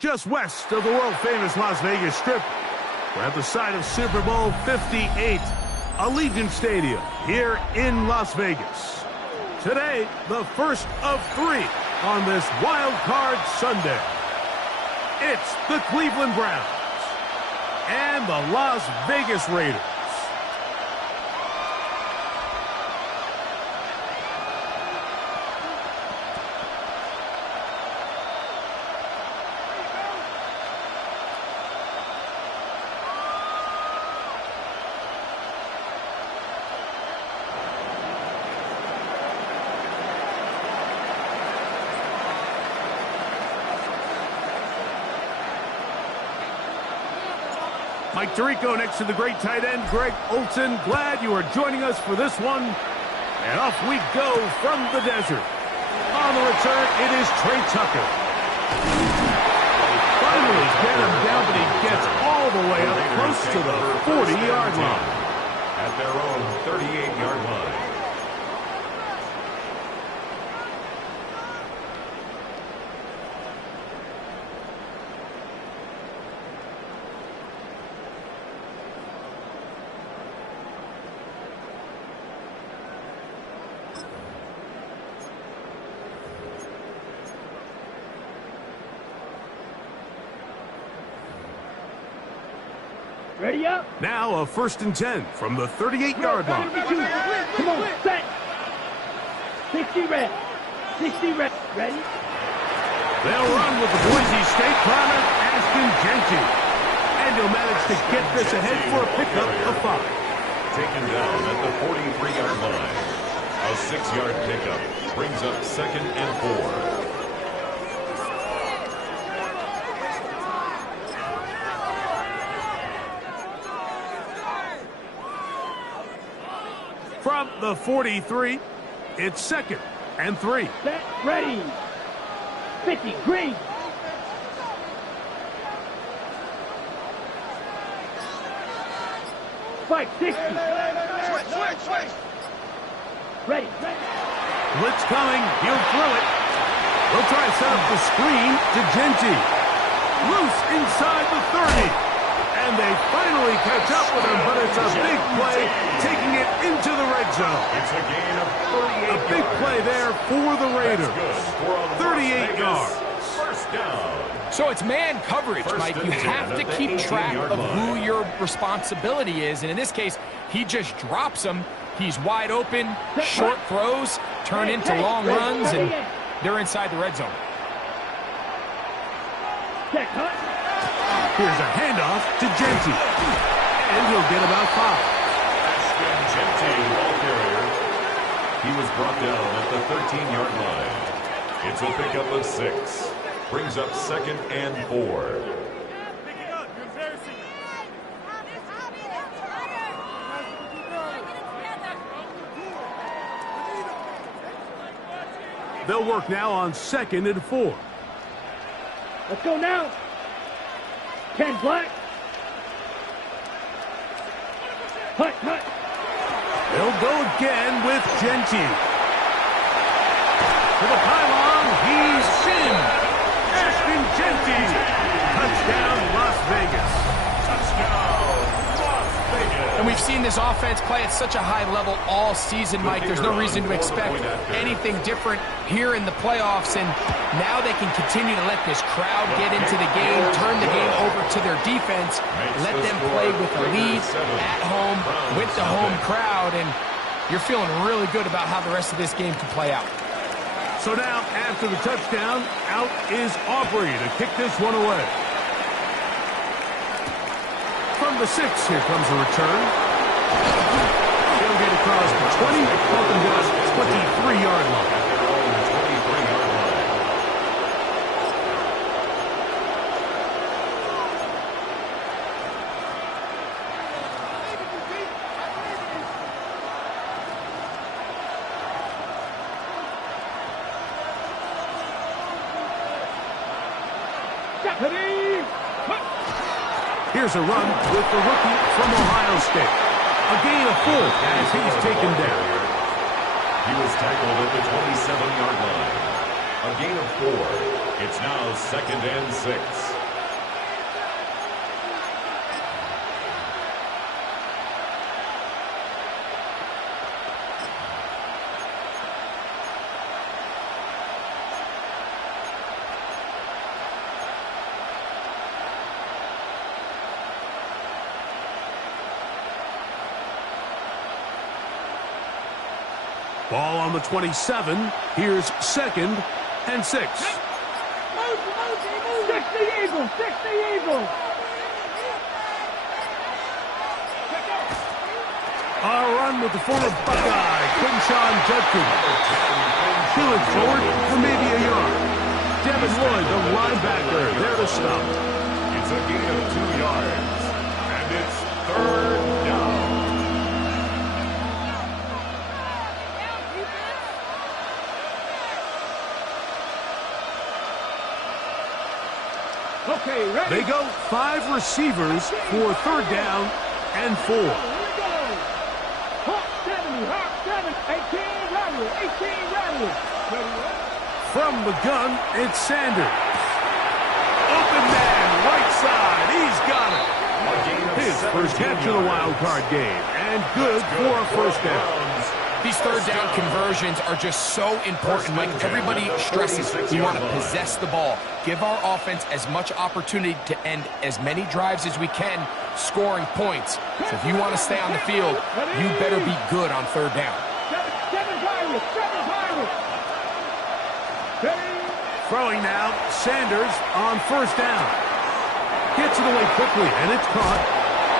Just west of the world-famous Las Vegas Strip, we're at the site of Super Bowl 58, Allegiant Stadium here in Las Vegas. Today, the first of 3 on this Wild Card Sunday. It's the Cleveland Browns and the Las Vegas Raiders. Mike Tirico next to the great tight end, Greg Olsen. Glad you are joining us for this one. And off we go from the desert. On the return, it is Trey Tucker. Finally get him down, but he gets all the way up close to the 40-yard line. At their own 38-yard line. Ready up. Now a 1st and 10 from the 38-yard line. Come on, set. 60 red. 60 red. Ready? They'll run with the Boise State corner, Ashton Jeanty. And he'll manage to get this ahead for a pickup of 5. Taken down at the 43-yard line. A 6-yard pickup brings up 2nd and 4. From the 43, it's 2nd and 3. Set, ready. 50, green. Fight, 60. Switch. Ready. Blitz coming. He'll throw it. They'll try to set up the screen to Jeanty. Loose inside the 30. And they finally catch up with him, but it's a big play, taking it into the red zone. It's a gain of 38 A big play there for the Raiders. 38 yards. First down. So it's man coverage, Mike. You have to keep track of who your responsibility is. And in this case, he just drops him. He's wide open, short throws, turn into long runs, and they're inside the red zone. Here's a handoff to Jeanty. And he'll get about 5. Ashton Jeanty, ball carrier. He was brought down at the 13-yard line. It's a pickup of 6. Brings up 2nd and 4. They'll work now on 2nd and 4. Let's go now. 10 black. Hut. They'll go again with Jeanty. To the pylon, he's in. Ashton Jeanty. Touchdown, Las Vegas. Touchdown, Las Vegas. And we've seen this offense play at such a high level all season, Mike. There's no reason to expect anything different here in the playoffs. And now they can continue to let this crowd get into the game, turn the game over to their defense, let them play with a lead at home with the home crowd. And you're feeling really good about how the rest of this game can play out. So now, after the touchdown, out is Aubrey to kick this one away. From the 6, here comes a return. He'll get across the 20, up and down the 23-yard line. Here's a run with the rookie from Ohio State. A gain of 4 as he's taken down. He was tackled at the 27-yard line. A gain of 4. It's now 2nd and 6. Ball on the 27. Here's 2nd and 6. 60 Eagles! 60 Eagles! A run with the former Buckeye, Quinshawn Judkins. Peeling forward for maybe a yard. Devin Lloyd, the linebacker, there to stop. It's a gain of 2 yards. And it's 3rd down. Okay, ready? They go 5 receivers for 3rd down and 4. Here we go. Hawk 70, Hawk 7, 18 Rattler, 18 Rattler. From the gun, it's Sanders. Open man, right side, he's got it. His first catch of the wild card game, and good for a 1st down. These 3rd down conversions are just so important, Mike. Everybody stresses we want to possess the ball, give our offense as much opportunity to end as many drives as we can, scoring points. So if you want to stay on the field, you better be good on 3rd down. Seven Pirates. Throwing now, Sanders on 1st down. Gets it away quickly, and it's caught.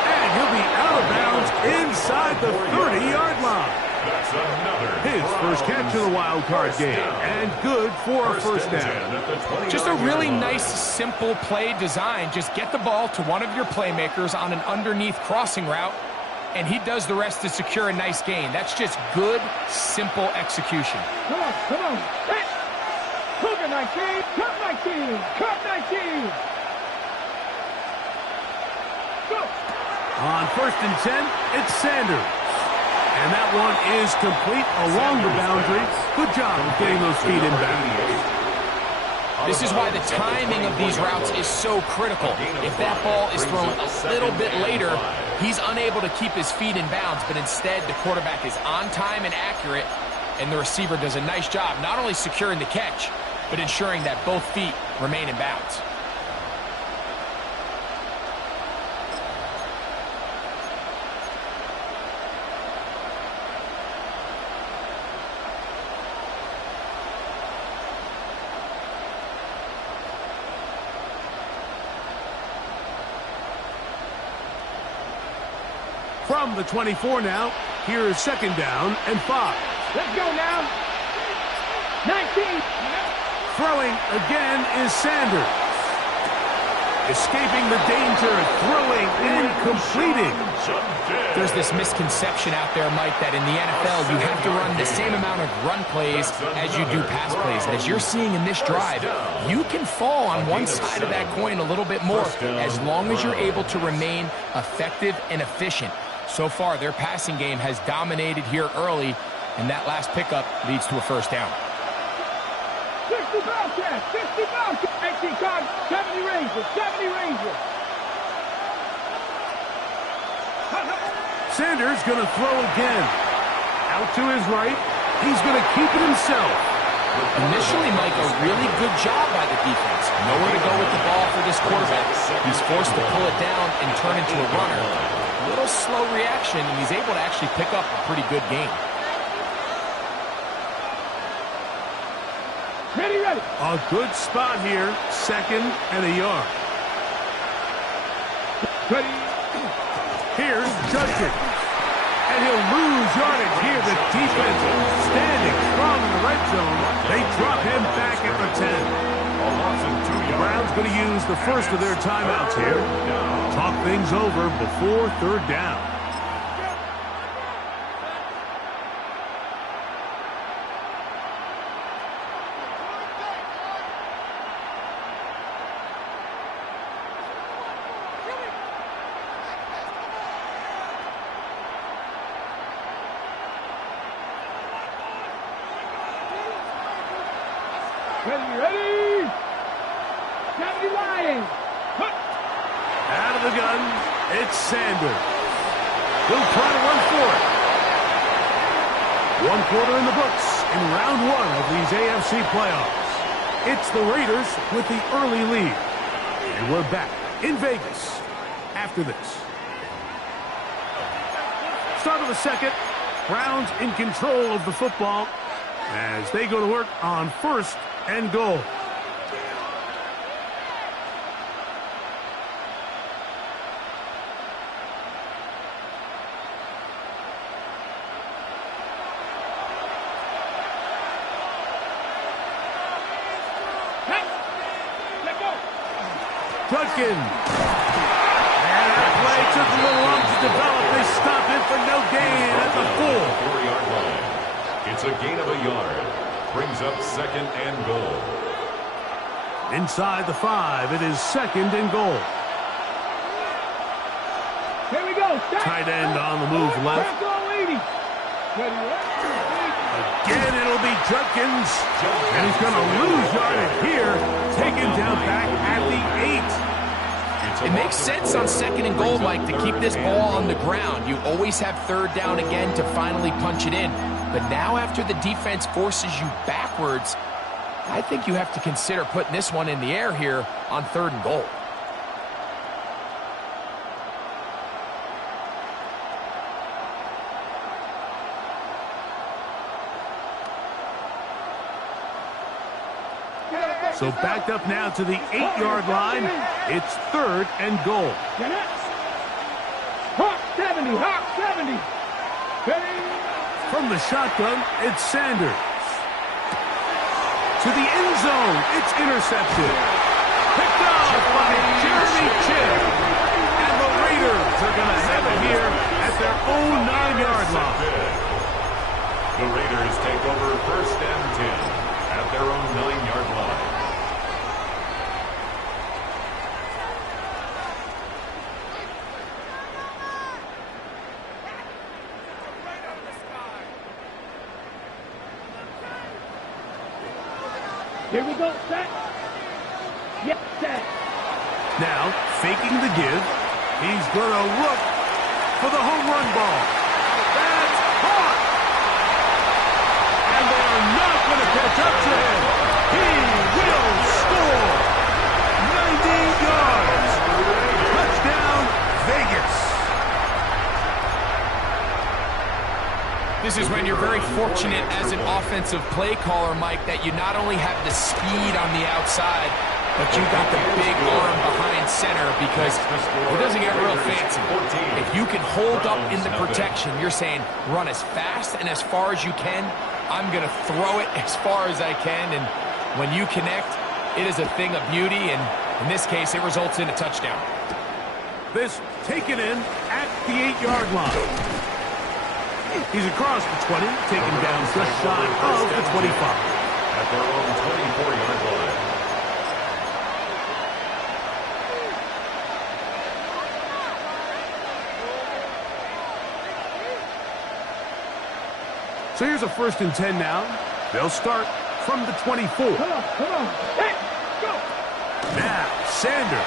And he'll be out of bounds inside the 30-yard line. That's another His first catch of the wild card game, and good for a 1st down. Just a really nice, simple play design. Just get the ball to one of your playmakers on an underneath crossing route, and he does the rest to secure a nice gain. That's just good, simple execution. Come on. Hit. Cougar 19, Cup 19, Cup 19. Go. On 1st and 10, it's Sanders. And that one is complete along the boundary. Good job of getting those feet in bounds. This is why the timing of these routes is so critical. If that ball is thrown a little bit later, he's unable to keep his feet in bounds, but instead the quarterback is on time and accurate, and the receiver does a nice job not only securing the catch, but ensuring that both feet remain in bounds. From the 24 now, here is 2nd down and 5. Let's go now. 19. Throwing again is Sanders. Escaping the danger, throwing and completing. There's this misconception out there, Mike, that in the NFL you have to run the same amount of run plays as you do pass plays. And as you're seeing in this drive, you can fall on one side of that coin a little bit more as long as you're able to remain effective and efficient. So far, their passing game has dominated here early, and that last pickup leads to a 1st down. 60 Bobcats, 60 Bobcats. 18 Cardinals, 70 Rangers, 70 Rangers. Sanders going to throw again. Out to his right. He's going to keep it himself. Initially, Mike, a really good job by the defense. Nowhere to go with the ball for this quarterback. He's forced to pull it down and turn into a runner. A little slow reaction, and he's able to actually pick up a pretty good game. Ready. A good spot here, 2nd and a yard. Ready. Here's Judkins. And he'll lose yardage here. The defense standing strong in the red zone. They drop him back at the 10. The Browns going to use the first of their timeouts here. Talk things over before 3rd down. Ready. 70 Lions. Out of the gun, it's Sanders. He'll try to run for it. 1 quarter in the books in round 1 of these AFC playoffs. It's the Raiders with the early lead. And we're back in Vegas after this. Start of the second. Browns in control of the football as they go to work on 1st and goal. Judkins. And that play took a little long to develop. They stopped it for no gain at the 4-yard line. It's a gain of a yard. Brings up 2nd and goal. Inside the 5, it is 2nd and goal. Here we go. Tight end on the move left. Again, it'll be Judkins. And he's going to lose yardage here. Taken down back at the 8. It makes sense on 2nd and goal, Mike, to keep this ball on the ground. You always have 3rd down again to finally punch it in. But now after the defense forces you backwards, I think you have to consider putting this one in the air here on 3rd and goal. So backed up now to the 8-yard line. It's 3rd and goal. Hawk 70, Hawk 70. From the shotgun, it's Sanders. To the end zone, it's intercepted. Picked off by Jeremy Chinn. And the Raiders are going to have it here at their own 9-yard line. The Raiders take over 1st and 10 at their own 9-yard line. Here we go, set. Yep, set. Now, faking the give. He's going to look for the home run ball. That's caught. And they're not going to catch up to him. He will score. 90 yards. Touchdown, Vegas. This is when you're very fortunate as an offensive play caller, Mike, that you not only have the speed on the outside, but you got the big arm behind center because it doesn't get real fancy. If you can hold up in the protection, you're saying run as fast and as far as you can. I'm going to throw it as far as I can, and when you connect, it is a thing of beauty, and in this case, it results in a touchdown. This taken in at the 8-yard line. He's across the 20, taken down just shy of the 25. At their own 24-yard line. So here's a 1st and 10 now. They'll start from the 24. Come on. Hey, go. Now, Sanders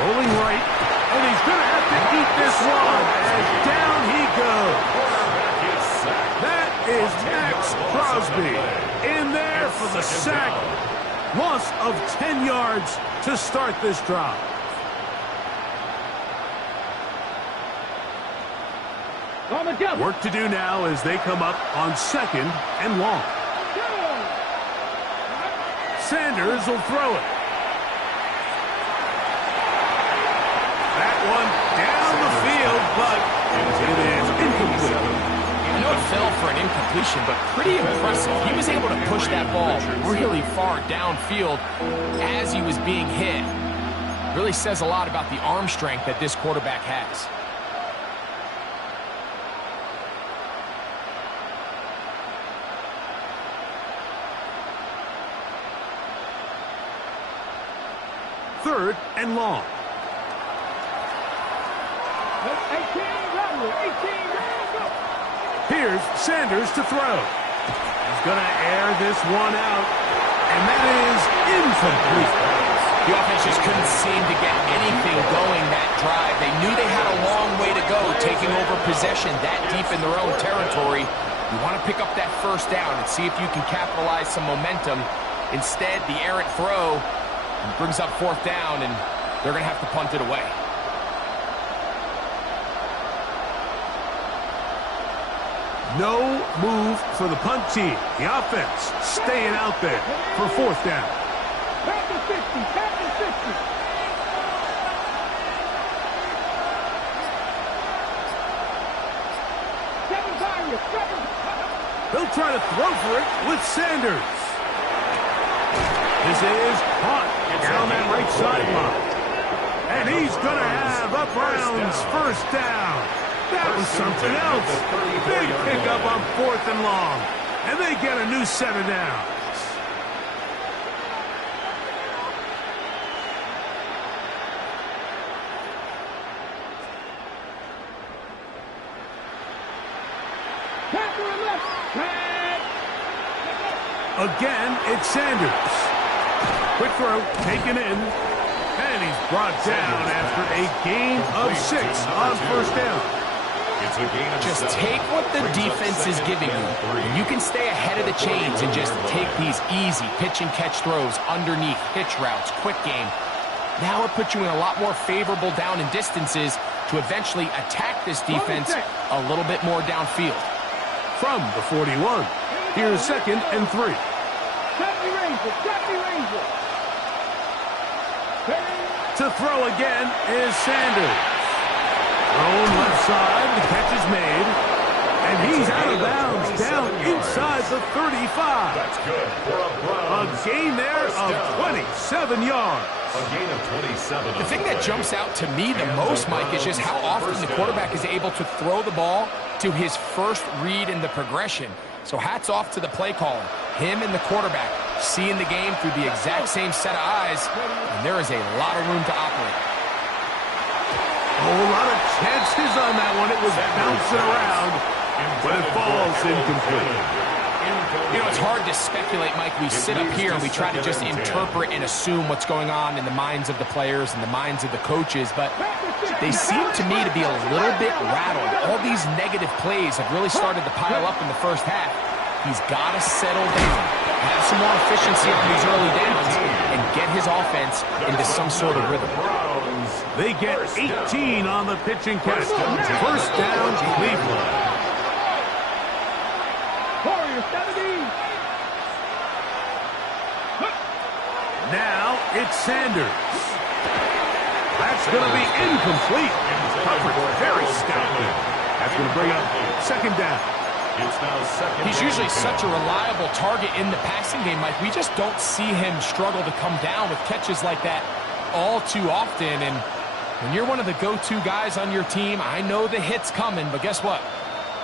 rolling right, and he's going to have to eat this one as down he goes. That is Max Crosby in there for the sack. Loss of 10 yards to start this drive. Work to do now as they come up on 2nd and long. Sanders will throw it. That one down the field, but it is incomplete. I know it fell for an incompletion, but pretty impressive. He was able to push that ball really far downfield as he was being hit. Really says a lot about the arm strength that this quarterback has. Third and long. 18, go. Here's Sanders to throw. He's going to air this one out, and that is incomplete. The offense just couldn't seem to get anything going that drive. They knew they had a long way to go, taking over possession that deep in their own territory. You want to pick up that first down and see if you can capitalize some momentum. Instead, the errant throw brings up fourth down, and they're going to have to punt it away. No move for the punt team. The offense staying out there for fourth down. Back to 60, back to 60. They'll try to throw for it with Sanders. This is caught down that right sideline. And he's going to have a Browns first down. That was something else. Big pickup on 4th and long. And they get a new set of downs. Again, it's Sanders. Quick throw, taken in, and he's brought down after a gain of 6 on first down. It's a gain of just 7. take what the Brings up defense is second giving and you. 3. You can stay ahead of the chains and just take these easy pitch and catch throws underneath, hitch routes, quick game. Now it puts you in a lot more favorable down and distances to eventually attack this defense a little bit more downfield. From the 41, here's 2nd and 3. To throw again is Sanders. Thrown left side, the catch is made. And he's out of bounds, down inside the 35. That's good for a Browns. A gain there of 27 yards. A gain of 27. The thing that jumps out to me the most, Mike, is just how often the quarterback is able to throw the ball to his first read in the progression. So hats off to the play caller. Him and the quarterback seeing the game through the exact same set of eyes, and there is a lot of room to operate. Oh, a lot of chances on that one. It was bouncing around, but it falls incomplete. You know, it's hard to speculate, Mike. We sit up here and we try to just interpret and assume what's going on in the minds of the players and the minds of the coaches, but they seem to me to be a little bit rattled. All these negative plays have really started to pile up in the first half. He's got to settle down, have some more efficiency on these early downs, and get his offense into some sort of rhythm. They get 18 on the pitch and catch. First down, Cleveland. Warriors 17. Now it's Sanders. That's going to be incomplete. Coverage very stout. That's going to bring up 2nd down. It's now 2nd. He's usually such a reliable target in the passing game, Mike. We just don't see him struggle to come down with catches like that all too often. And when you're one of the go-to guys on your team, I know the hit's coming, but guess what?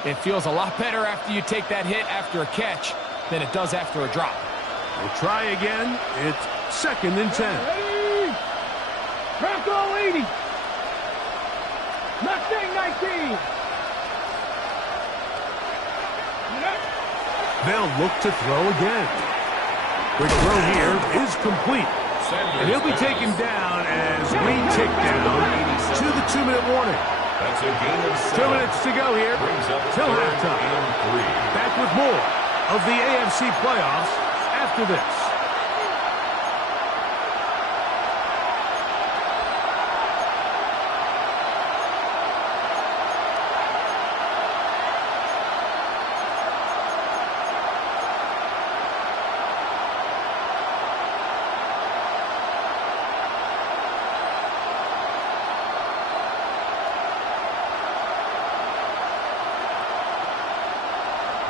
It feels a lot better after you take that hit after a catch than it does after a drop. We'll try again. It's 2nd and 10. Bronco 80. Mustang 19. They'll look to throw again. Quick throw here is complete. And he'll be taken down as we tick down to the 2-minute warning. That's a gain of 7. 2 minutes to go here till halftime. Back with more of the AFC playoffs after this.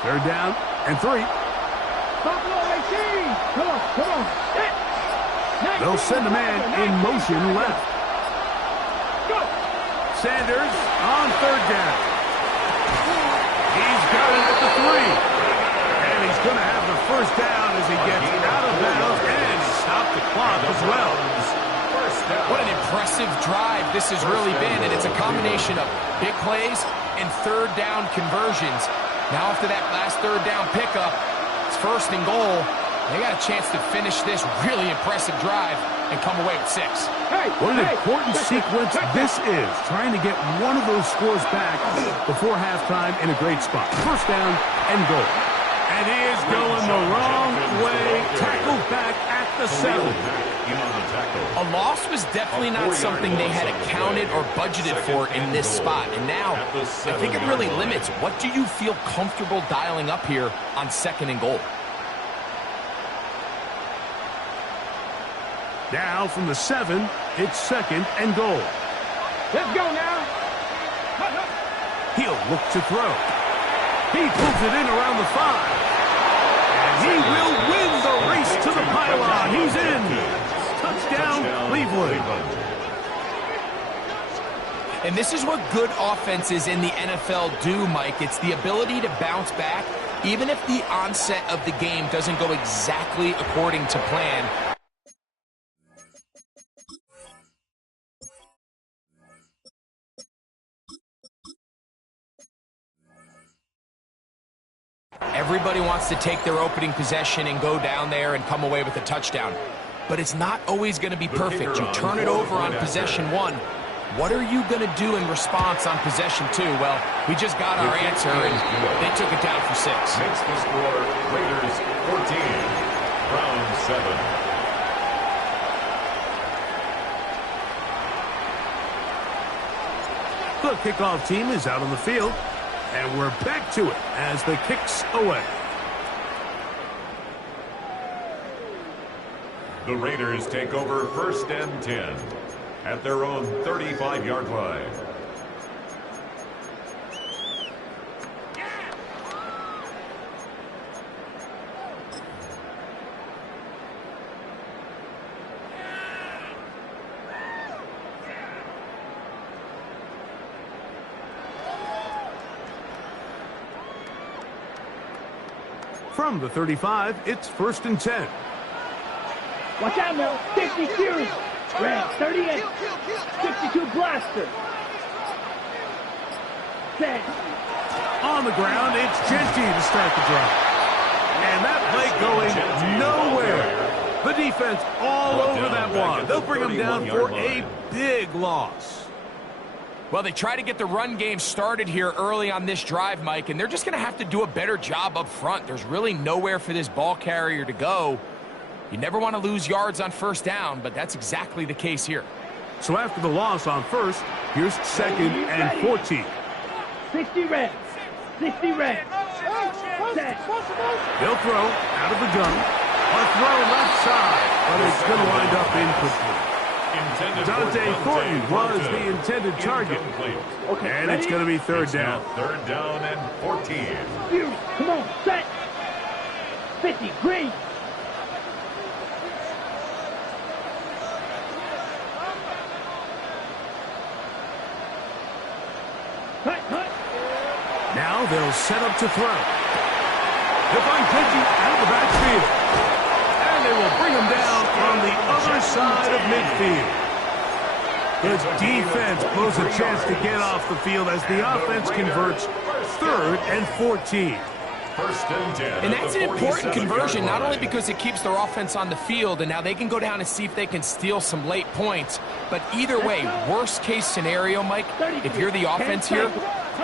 Third down and 3. Buffalo 18. Come on, come on. They'll send a man in motion left. Go. Sanders on 3rd down. He's got it at the 3. And he's going to have the first down as he gets out of bounds and stop the clock as well. What an impressive drive this has really been, and it's a combination of big plays and 3rd down conversions. Now after that last 3rd down pickup, it's 1st and goal, They got a chance to finish this really impressive drive and come away with 6. Hey, What an important sequence this is, trying to get one of those scores back before halftime in a great spot. First down and goal. And he is going the wrong way. Tackled back at the 7. A loss was definitely not something they had accounted or budgeted for in this spot. And now, I think it really limits what do you feel comfortable dialing up here on 2nd and goal. Now from the 7, it's 2nd and goal. let's go now. He'll look to throw. He pulls it in around the 5. And he will win the race to the pylon. He's in. Touchdown, Cleveland. And this is what good offenses in the NFL do, Mike. It's the ability to bounce back, even if the onset of the game doesn't go exactly according to plan. Everybody wants to take their opening possession and go down there and come away with a touchdown. But it's not always going to be perfect. You turn it over on possession 1. What are you going to do in response on possession 2? Well, we just got our answer, and they took it down for 6. Makes the score Raiders 14, Browns 7. The kickoff team is out on the field, and we're back to it as the kick's away. The Raiders take over 1st and 10 at their own 35-yard line. From the 35, it's 1st and 10. Watch out now. 52. Red 38. 62 blaster. Set. On the ground, it's Genty to start the drive. And that play going nowhere. The defense all over that one. They'll bring them down for a big loss. Well, they try to get the run game started here early on this drive, Mike, and they're just going to have to do a better job up front. There's really nowhere for this ball carrier to go. You never want to lose yards on 1st down, but that's exactly the case here. So after the loss on 1st, here's 2nd and 14. 60 red. 60 red. Set. They'll throw out of the gun. A throw left side, but it's going to wind up incomplete. Dante Thornton was the intended target. Okay, and it's going to be 3rd down. 3rd down and 14. Fury, come on, set. 50, green. Now they'll set up to throw. They'll find Genty out of the backfield. And they will bring him down on the other side of midfield. His defense blows a chance to get off the field as the offense converts 3rd and 14. 1st and 10. And that's an important conversion, not only because it keeps their offense on the field, and now they can go down and see if they can steal some late points. But either way, worst case scenario, Mike, if you're the offense here,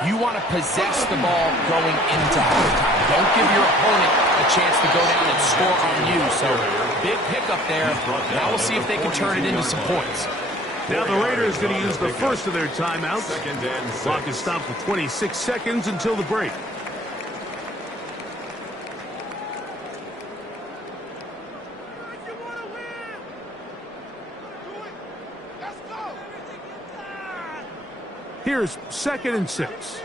you want to possess the ball going into halftime. Don't give your opponent a chance to go down and score on you. So big pickup there. Now we'll see if they can turn it into some points. Now the Raiders going to use the first of their timeouts. Clock is stopped for 26 seconds until the break. Here's 2nd and 6.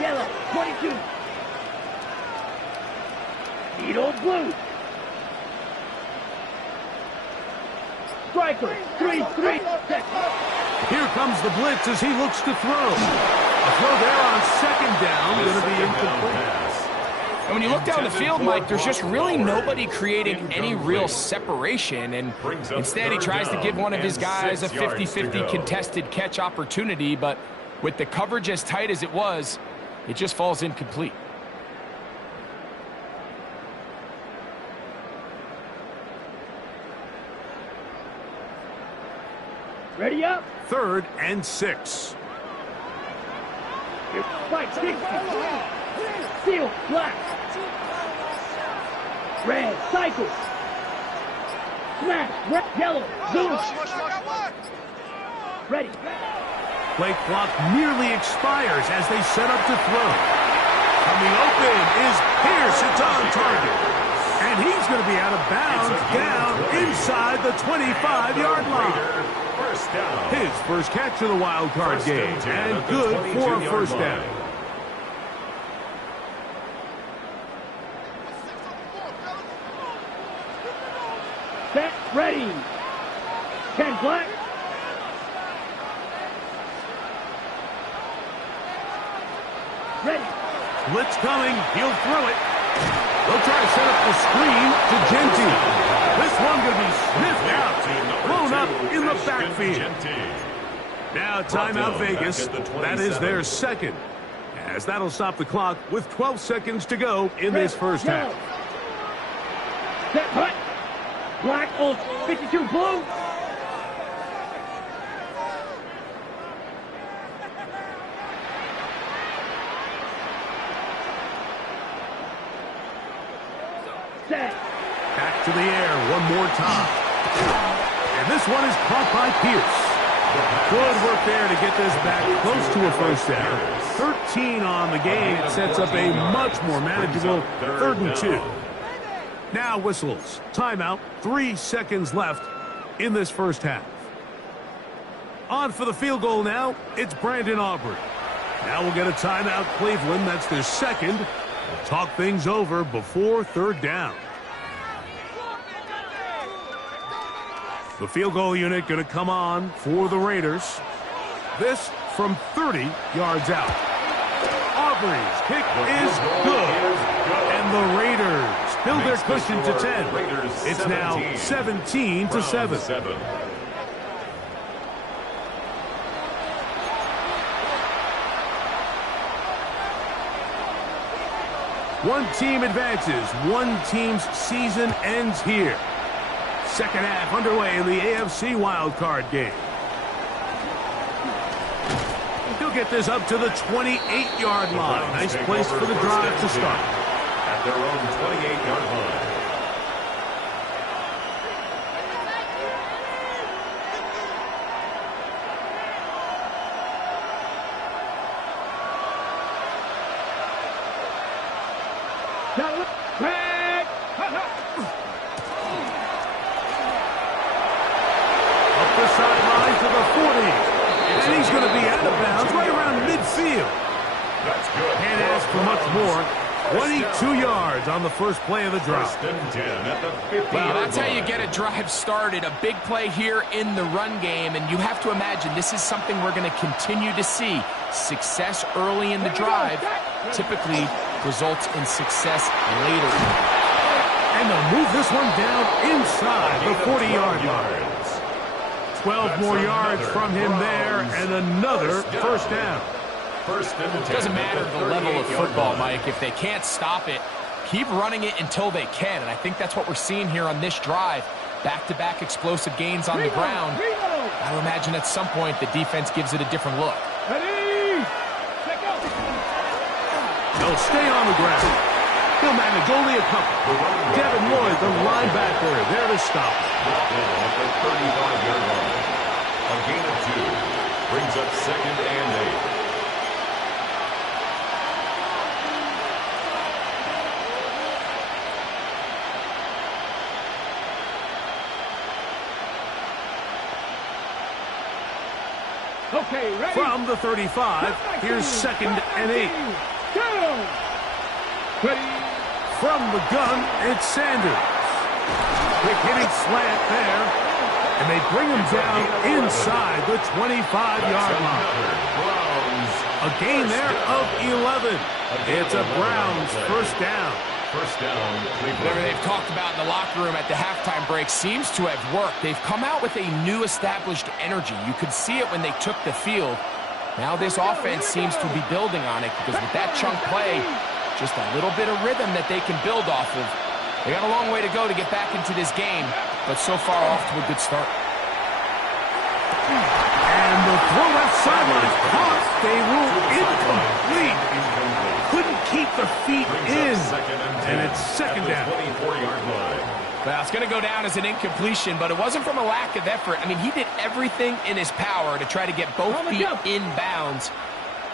Yellow, 22. Need old blue. Striker, 3-3. Here comes the blitz as he looks to throw. A throw there on 2nd down, going to be incomplete. And when you look down the field, Mike, there's just really nobody creating any real separation. And instead, he tries to give one of his guys a 50-50 contested catch opportunity. But with the coverage as tight as it was, it just falls incomplete. Ready up. 3rd and 6. Spike 60. Seal. Black. Red. Cycle. Smash. Red. Yellow. Blue. Ready. Play clock nearly expires as they set up to throw. Coming open is Pierce. It's on target. And he's going to be out of bounds down inside the 25-yard line. First down. His first catch of the wild card game. And good for a first down. Set. Ready. 10 black. Ready. Blitz coming. He'll throw it. They'll try to set up the screen to Genty. This one going to be sniffed out. Blown up in the backfield. Now timeout Vegas. That is their second. As that'll stop the clock with 12 seconds to go in this first half. Set. Hut. Black. Old 52 blue. Set. Back to the air one more time. And this one is caught by Pierce. Good work there to get this back close to a first down. 13 on the game. It sets up a much more manageable 3rd and 2. Now whistles. Timeout. 3 seconds left in this first half. On for the field goal now. It's Brandon Aubrey. Now we'll get a timeout Cleveland. That's their second. We'll talk things over before 3rd down. The field goal unit going to come on for the Raiders. This from 30 yards out. Aubrey's kick is good. And the Raiders build their cushion to 10. It's now 17-7. One team advances. One team's season ends here. Second half underway in the AFC wildcard game. He'll get this up to the 28-yard line. Nice place for the drive to start. At their own 28-yard line. And he's going to be out of bounds right around midfield. That's good. Can't ask for much more. 22 yards on the first play of the drive. First and 10 at the 50-yard Well, that's how you line. get a drive started. A big play here in the run game. And you have to imagine this is something we're going to continue to see. Success early in the drive typically results in success later. And they'll move this one down inside the 40-yard line. 12 more yards from him there, and another first down. First and 10. It doesn't matter the level of football, Mike. If they can't stop it, keep running it until they can. And I think that's what we're seeing here on this drive. Back-to-back explosive gains on the ground. I would imagine at some point the defense gives it a different look. Ready. Check out. They'll stay on the ground. He'll manage only a couple. Devin Lloyd, the linebacker, there to stop. Brought down at the 35-yard line. A gain of 2 brings up 2nd and 8. Okay, ready. From the 35, here's 2nd and 8. Go. Ready. From the gun, it's Sanders. Quick hitting slant there. And they bring him down inside the 25-yard line. A gain there of 11. It's a Browns first down. First down, Whatever Cleveland. they've talked about in the locker room at the halftime break seems to have worked. They've come out with a new established energy. You could see it when they took the field. Now this offense seems to be building on it because with that chunk play, just a little bit of rhythm that they can build off of. They got a long way to go to get back into this game, but so far off to a good start. throw left sideline. Caught. They rule incomplete. Couldn't keep the feet in. And it's second down. 24-yard line. Well, it's going to go down as an incompletion, but it wasn't from a lack of effort. I mean, he did everything in his power to try to get both feet in bounds.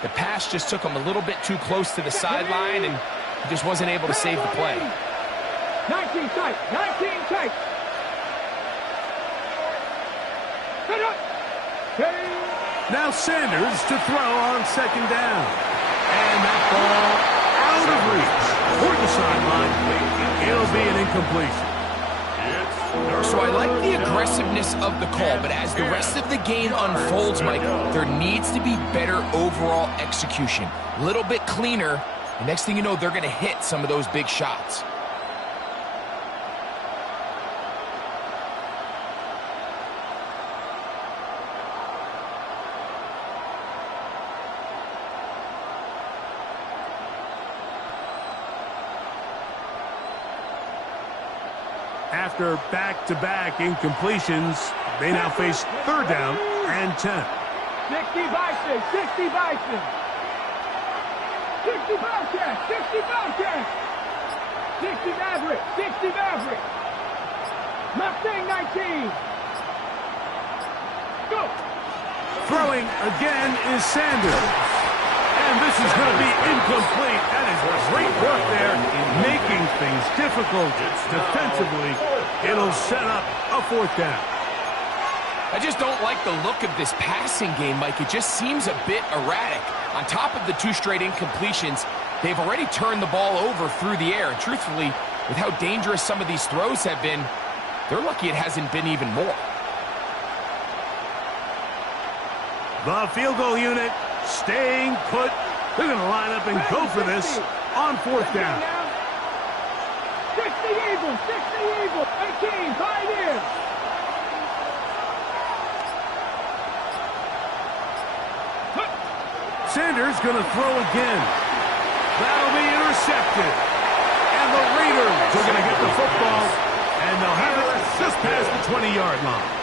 The pass just took him a little bit too close to the sideline, and he just wasn't able to save the play. 19 tight, 19 tight. Now Sanders to throw on second down. And that ball out of reach. Toward the sideline. It'll be an incompletion. So I like the aggressiveness of the call, but as the rest of the game unfolds, Mike, there needs to be better overall execution. A little bit cleaner. The next thing you know, they're going to hit some of those big shots. After back-to-back incompletions, they now face third down and 10. 60 Bison, 60 Bison. 60 Bobcats, 60 Bobcats. 60 Maverick, 60 Maverick. Mustang 19. Go. Throwing again is Sanders. And this is going to be incomplete. That is great work there, making things difficult defensively. It'll set up a fourth down. I just don't like the look of this passing game, Mike. It just seems a bit erratic. On top of the 2 straight incompletions, they've already turned the ball over through the air. And truthfully, with how dangerous some of these throws have been, they're lucky it hasn't been even more. The field goal unit staying put. They're going to line up and go for this on fourth down. 60 Eagles, 60 Eagles, 18, Pioneers. Sanders going to throw again. That'll be intercepted. And the Raiders are going to get the football, and they'll have it just past the 20-yard line.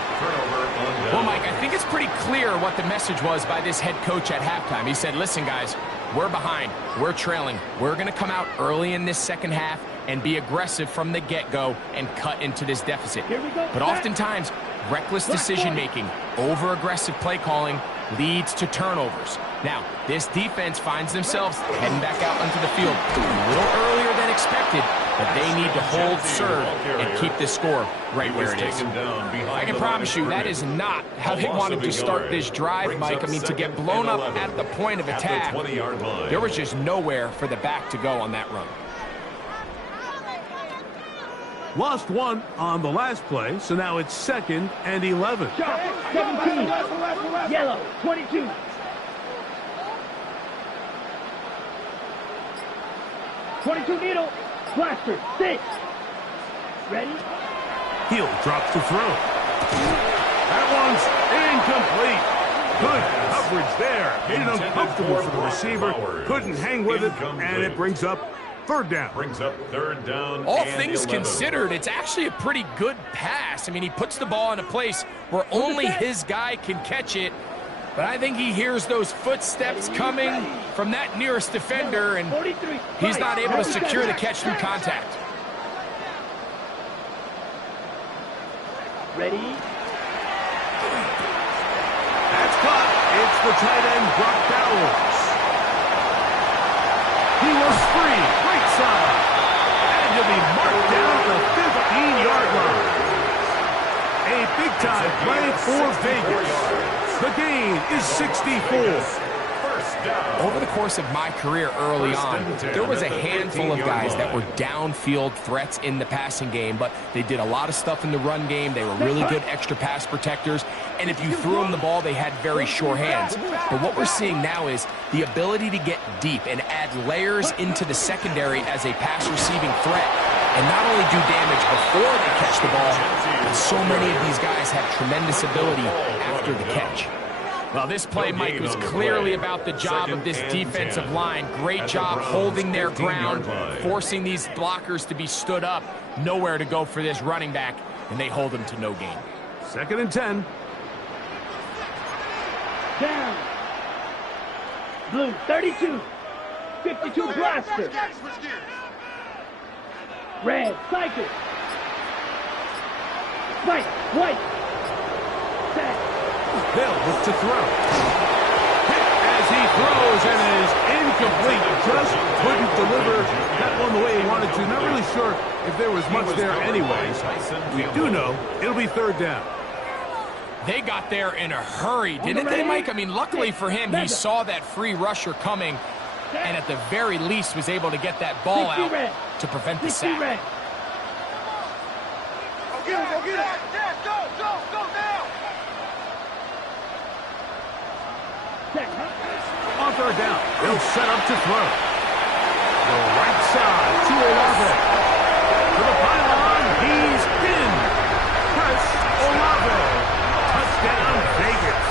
Well, Mike, I think it's pretty clear what the message was by this head coach at halftime. He said, listen, guys, we're behind. We're trailing. We're going to come out early in this second half and be aggressive from the get-go and cut into this deficit. But oftentimes, reckless decision-making, over-aggressive play calling leads to turnovers. Now, this defense finds themselves heading back out onto the field a little earlier than expected, but they need to hold serve and keep this score right where it is. I can promise you that is not how they wanted to start this drive, Mike. I mean, to get blown up at the point of attack, there was just nowhere for the back to go on that run. Lost one on the last play, so now it's 2nd and 11. 17, yellow, 22. .22 needle, blaster, 6. Ready? Hill drops the throw. That one's incomplete. Good coverage there. Made it uncomfortable for the receiver. Couldn't hang with it, and it brings up third down. All things considered, it's actually a pretty good pass. I mean, he puts the ball in a place where only his guy can catch it. But I think he hears those footsteps coming from that nearest defender, and he's not able to secure the catch through contact. Ready? That's caught. It's the tight end, Brock Bowers. He was free. Right side. And he'll be marked down at the 15-yard line. A big-time play for Vegas. The gain is 64. Over the course of my career early on, there was a handful of guys that were downfield threats in the passing game, but they did a lot of stuff in the run game. They were really good extra pass protectors, and if you threw them the ball, they had very sure hands. But what we're seeing now is the ability to get deep and add layers into the secondary as a pass-receiving threat, and not only do damage before they catch the ball, but so many of these guys have tremendous ability after the catch. Well, this play, Mike, was clearly about the job of this defensive line. Great job holding their ground, forcing these blockers to be stood up. Nowhere to go for this running back, and they hold him to no gain. 2nd and 10. Down. Blue, 32. 52 blaster. Red, cycle. White, white. Set. They'll look to throw. Hit as he throws and is incomplete. Just couldn't deliver that one the way he wanted to. Not really sure if there was much there anyways. We do know it'll be third down. They got there in a hurry, didn't they, Mike? I mean, luckily for him, he saw that free rusher coming and at the very least was able to get that ball out to prevent the sack. Go get it, go get it. Go now. On third down, they'll set up to throw. The right side to Olave. To the pylon, he's pinned. Chris Olave. Touchdown, Vegas.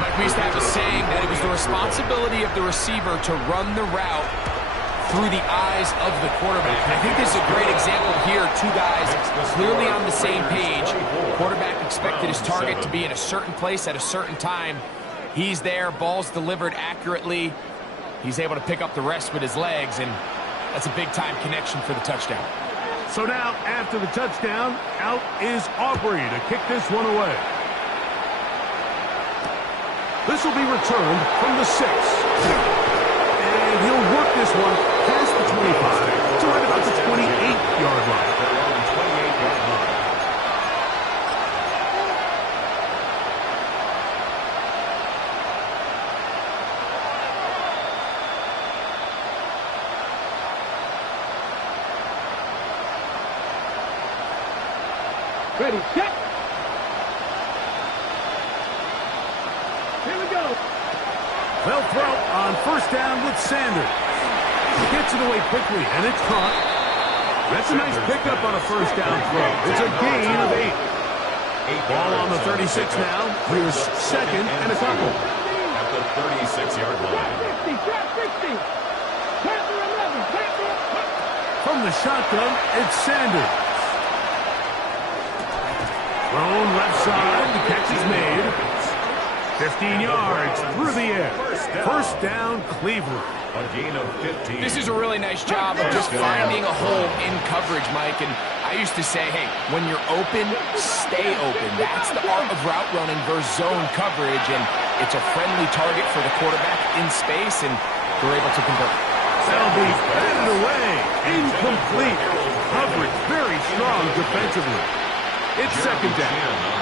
Mike, we used to have a saying that it was the responsibility of the receiver to run the route through the eyes of the quarterback. And I think this is a great example here. Two guys clearly on the same page. Quarterback expected his target to be in a certain place at a certain time. He's there, ball's delivered accurately. He's able to pick up the rest with his legs, and that's a big-time connection for the touchdown. So now, after the touchdown, out is Aubrey to kick this one away. This will be returned from the 6. And he'll work this one past the 25 to right about the 28-yard line. Ready, set. Here we go. They'll throw on first down with Sanders. He gets it away quickly, and it's caught. That's a nice pickup on a first down throw. It's a gain of 8. Ball on the 36 now. Here's second and a couple. At the 36-yard line. 60, drop 60. Panther 11, Panther. From the shotgun, it's Sanders. Thrown left side. The catch is made. 15 yards through the air. First down, Cleveland. A gain of 15. This is a really nice job of just finding a hole in coverage, Mike. And I used to say, hey, when you're open, stay open. That's the art of route running versus zone coverage. And it's a friendly target for the quarterback in space, and they're able to convert. That'll be batted away. Incomplete. Coverage very strong defensively. It's second down.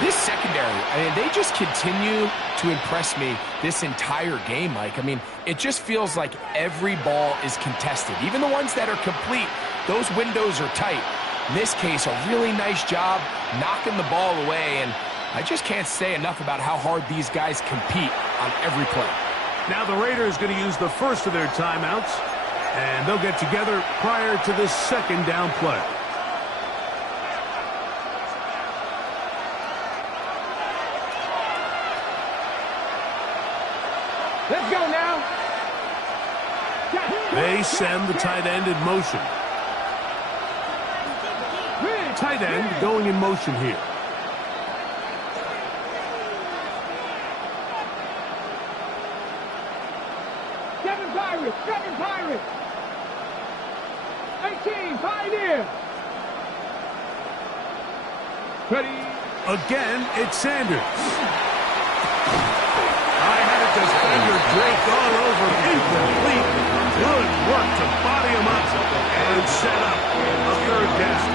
This secondary, I mean, they just continue to impress me this entire game, Mike. I mean, it just feels like every ball is contested. Even the ones that are complete, those windows are tight. In this case, a really nice job knocking the ball away, and I just can't say enough about how hard these guys compete on every play. Now the Raiders going to use the first of their timeouts, and they'll get together prior to this second down play. Let's go now. They send the tight end in motion. Tight end going in motion here. Seven Pirates. 18, Pioneer. Ready. Again, it's Sanders. I had a defender draped all over. Incomplete. Good work to body him up and set up a third down.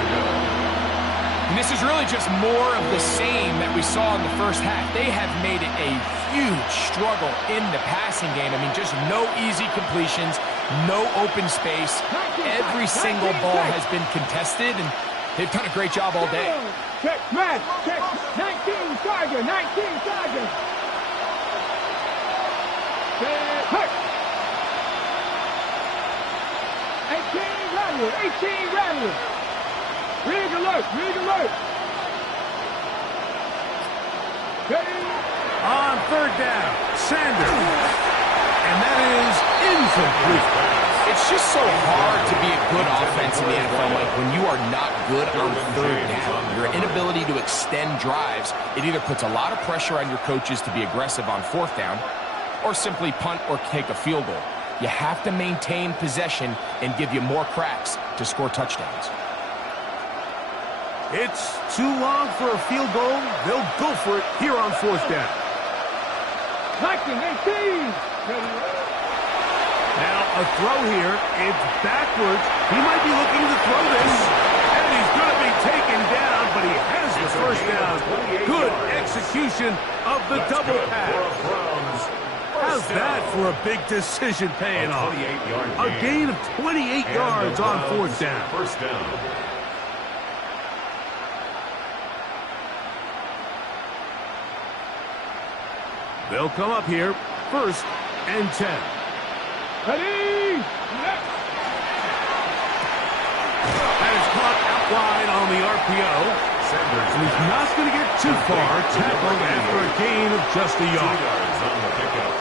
And this is really just more of the same that we saw in the first half. They have made it a huge struggle in the passing game. I mean, just no easy completions, no open space. Every single ball has been contested, and they've done a great job all day. Check, smash, check. 19 Tiger. Hurt. 18 Rattler. Rig alert. Ready. On third down, Sanders. And that is incomplete. It's It's just so hard to be a good offense in the NFL, Mike, when you are not good on third down. Your inability to extend drives, it either puts a lot of pressure on your coaches to be aggressive on fourth down or simply punt or take a field goal. You have to maintain possession and give you more cracks to score touchdowns. It's too long for a field goal. They'll go for it here on fourth down. Liking 18. Now a throw here. It's backwards. He might be looking to throw this. And he's going to be taken down, but he has the first down. Good execution of the double pass. How's that for a big decision paying off? A gain of 28 yards on fourth down. First down. They'll come up here, 1st and 10. Ready? That is caught out wide on the RPO. And he's not going to get too far. Tackled after a gain of just a 2 yard. yards on the pickup.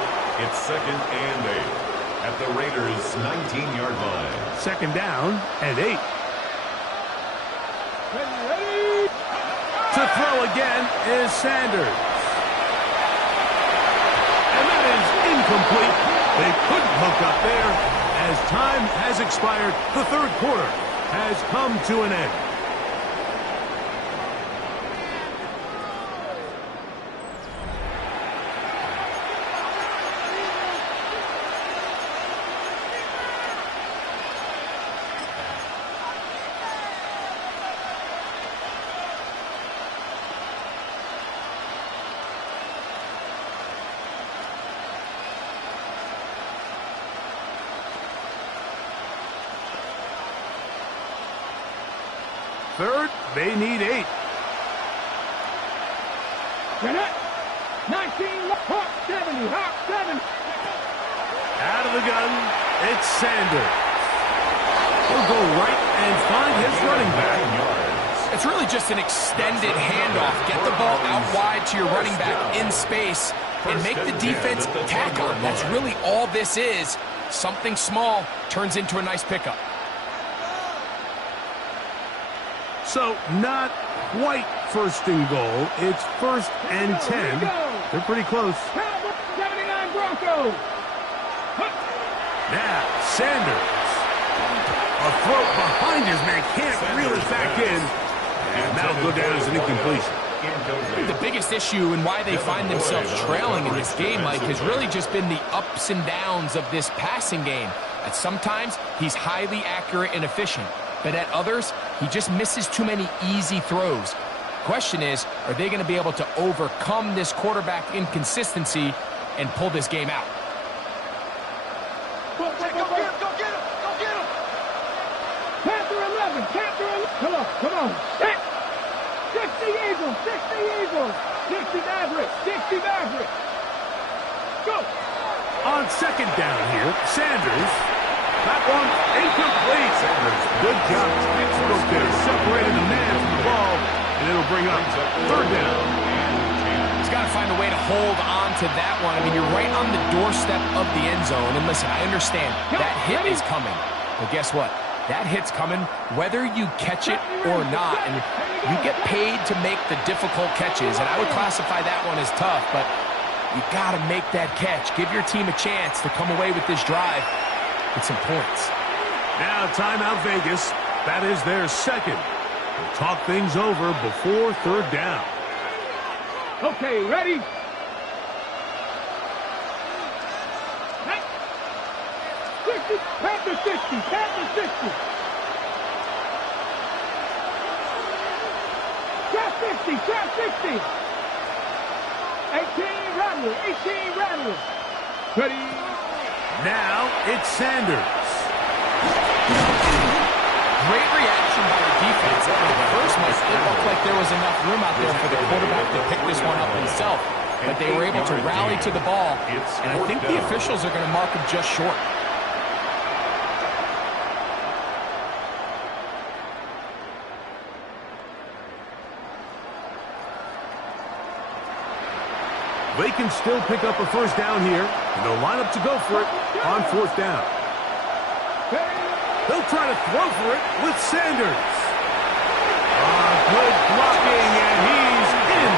It's 2nd and 8 at the Raiders' 19-yard line. 2nd down and 8. Ready? To throw again is Sanders. And that is incomplete. They couldn't hook up there. As time has expired, the third quarter has come to an end. Third, they need 8. Get it? 19, Hawk 70, Hawk 70. Out of the gun, it's Sanders. He'll go right and find his running back. It's really just an extended handoff. Get the ball out wide to your running back in space and make the defense tackle him. That's really all this is. Something small turns into a nice pickup. So not quite 1st and goal. It's 1st and 10. They're pretty close. 79 Broncos. Now, Sanders. A throw behind his man. Can't reel it back in. And that'll go down as an incompletion. I think the biggest issue and why they find themselves trailing in this game, Mike, has really just been the ups and downs of this passing game. At sometimes, he's highly accurate and efficient. But at others, he just misses too many easy throws. Question is, are they going to be able to overcome this quarterback inconsistency and pull this game out? Go get him, go get him, go get him. Panther 11, Panther 11. Come on. 60 Eagles, 60 Eagles. 60 Mavericks, 60 Mavericks. Go. On 2nd down here, Sanders. That one incomplete. Good job. Spoke there. Separated the man from the ball, and it'll bring up 3rd down. He's got to find a way to hold on to that one. I mean, you're right on the doorstep of the end zone. And listen, I understand that hit is coming. But guess what? That hit's coming whether you catch it or not. And you get paid to make the difficult catches. And I would classify that one as tough. But you got to make that catch. Give your team a chance to come away with this drive with some points. Now timeout Vegas. That is their 2nd. We'll talk things over before 3rd down. Okay, ready? 60, Panther 60, Panther 60. Trap 60, trap 60. 18 Rattler, 18 Rattler. Ready? Now it's Sanders. Great reaction by the defense. At first, it looked like there was enough room out there for the quarterback to pick this one up himself. But they were able to rally to the ball, and I think the officials are going to mark him just short. They can still pick up a 1st down here, and they'll line up to go for it on 4th down. try to throw for it with Sanders. Good blocking, and he's in.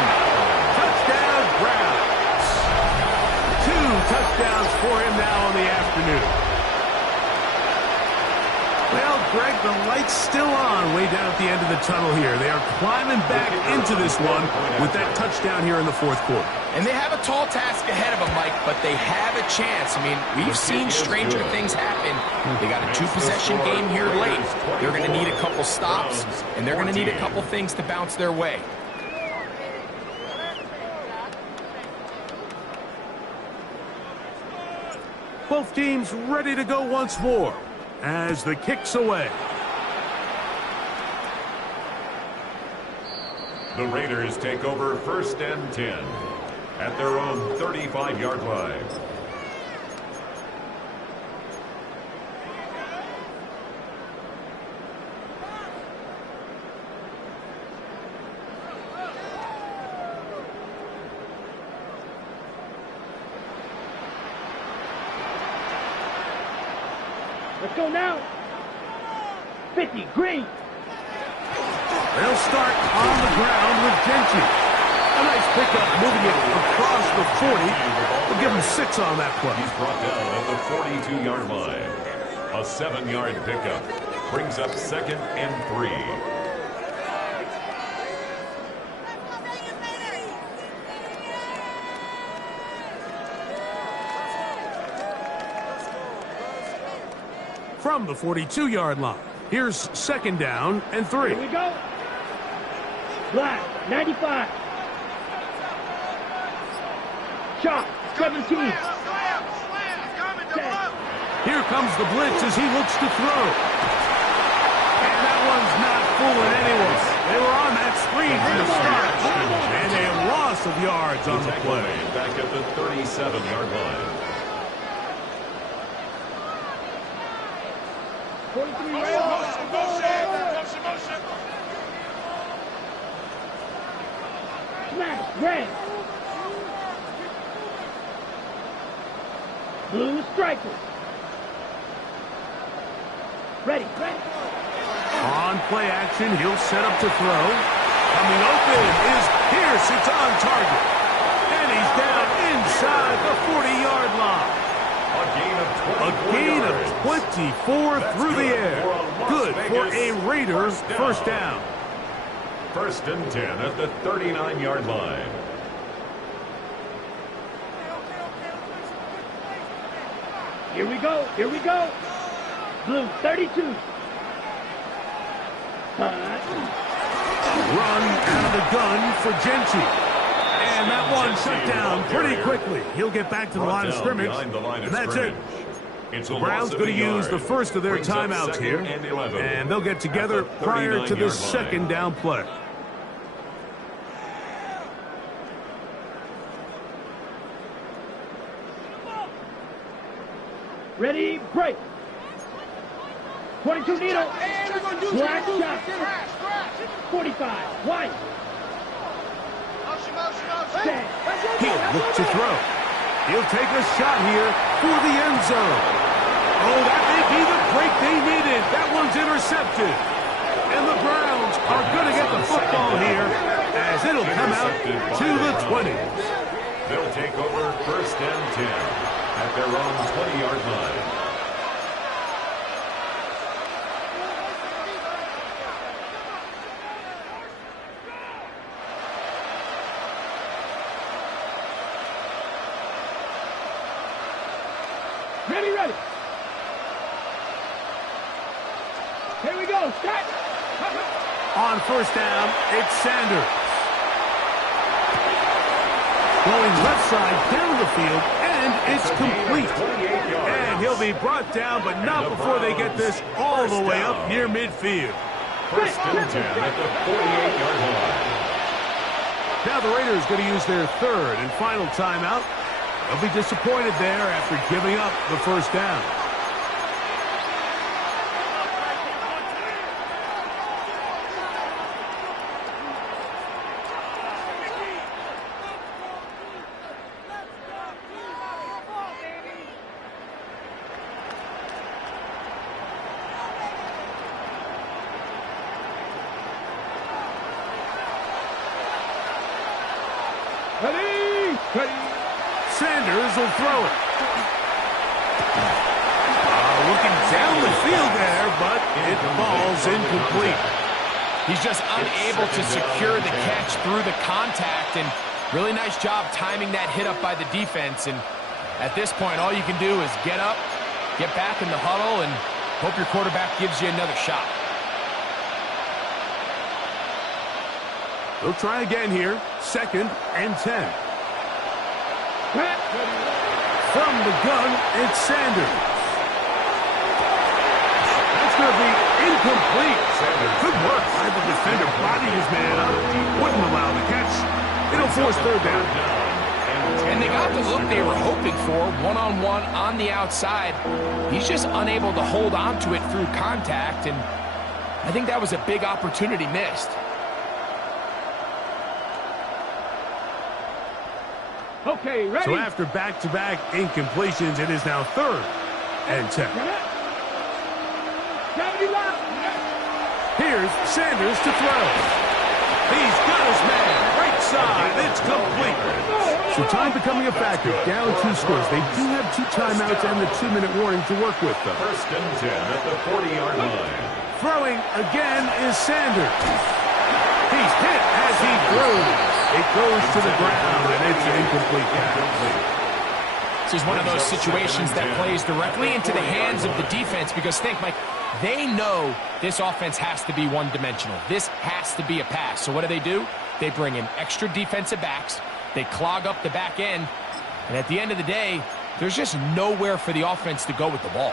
Touchdown, Browns. 2 touchdowns for him now on the afternoon. Well, Greg, the light's still on way down at the end of the tunnel here. They are climbing back into this one with that touchdown here in the fourth quarter. And they have a tall task ahead of them, Mike, but they have a chance. I mean, we've seen stranger things happen. They got a 2-possession game here late. They're going to need a couple stops, and they're going to need a couple things to bounce their way. Both teams ready to go once more as the kick's away. The Raiders take over 1st and 10 at their own 35-yard line. Let's go now. 50, green. They'll start on the ground with Gentry. A nice pickup moving it across the 40. We'll give him 6 on that play. He's brought down at the 42-yard line. A 7-yard pickup brings up 2nd and 3. From the 42-yard line, here's 2nd down and 3. Here we go. Black, 95. Shot, 17. Here comes the blitz as he looks to throw. And that one's not fooling anyone. They were on that screen from the start. And a loss of yards on the play. Back at the 37-yard line. 43 Smash, red. Blue striker. Ready. On play action, he'll set up to throw. Coming open is Pierce. It's on target. And he's down inside the 40-yard line. A gain of 24 through the air. Good for a Raiders first down. 1st and 10 at the 39-yard line. Here we go. Blue, 32. Run out of the gun for Gentry. And that one shut down pretty quickly. He'll get back to the line of scrimmage. And that's it. The Browns going to use the first of their timeouts here. And they'll get together prior to this 2nd down play. Ready, break. 22 needle. Black shot. 45. White. Set. He'll look to throw. He'll take a shot here for the end zone. Oh, that may be the break they needed. That one's intercepted. And the Browns are going to get the football here as it'll come out to the 20s. They'll take over 1st and 10 at their own 20-yard line. Ready. Here we go. Start. On 1st down, it's Sanders. Going left side down the field, and it's complete. And he'll be brought down, but not before they get this all the way up near midfield. 1st and 10 at the 48-yard line. Now the Raiders going to use their 3rd and final timeout. They'll be disappointed there after giving up the first down. Ready? Ready? Sanders will throw it. Looking down the field there, but it falls incomplete. He's just unable to secure the catch through the contact, and really nice job timing that hit up by the defense. And at this point, all you can do is get up, get back in the huddle, and hope your quarterback gives you another shot. They'll try again here. 2nd and 10. From the gun, it's Sanders. That's going to be incomplete. Good work by the defender. Body his man up. Wouldn't allow the catch. It'll force 3rd down. And they got the look they were hoping for, one-on-one on the outside. He's just unable to hold on to it through contact, and I think that was a big opportunity missed. Okay, ready? So after back-to-back incompletions, it is now 3rd and 10. Here's Sanders to throw. He's got his man. Right side. It's complete. So time becoming a factor. Down 2 scores. They do have 2 timeouts and the 2-minute warning to work with, though. 1st and 10 at the 40-yard line. Throwing again is Sanders. He's hit as he throws. It goes to the ground, and it's an incomplete pass. This is one of those situations that plays directly into the hands of the defense because, think, Mike, they know this offense has to be one-dimensional. This has to be a pass. So what do? They bring in extra defensive backs. They clog up the back end. And at the end of the day, there's just nowhere for the offense to go with the ball.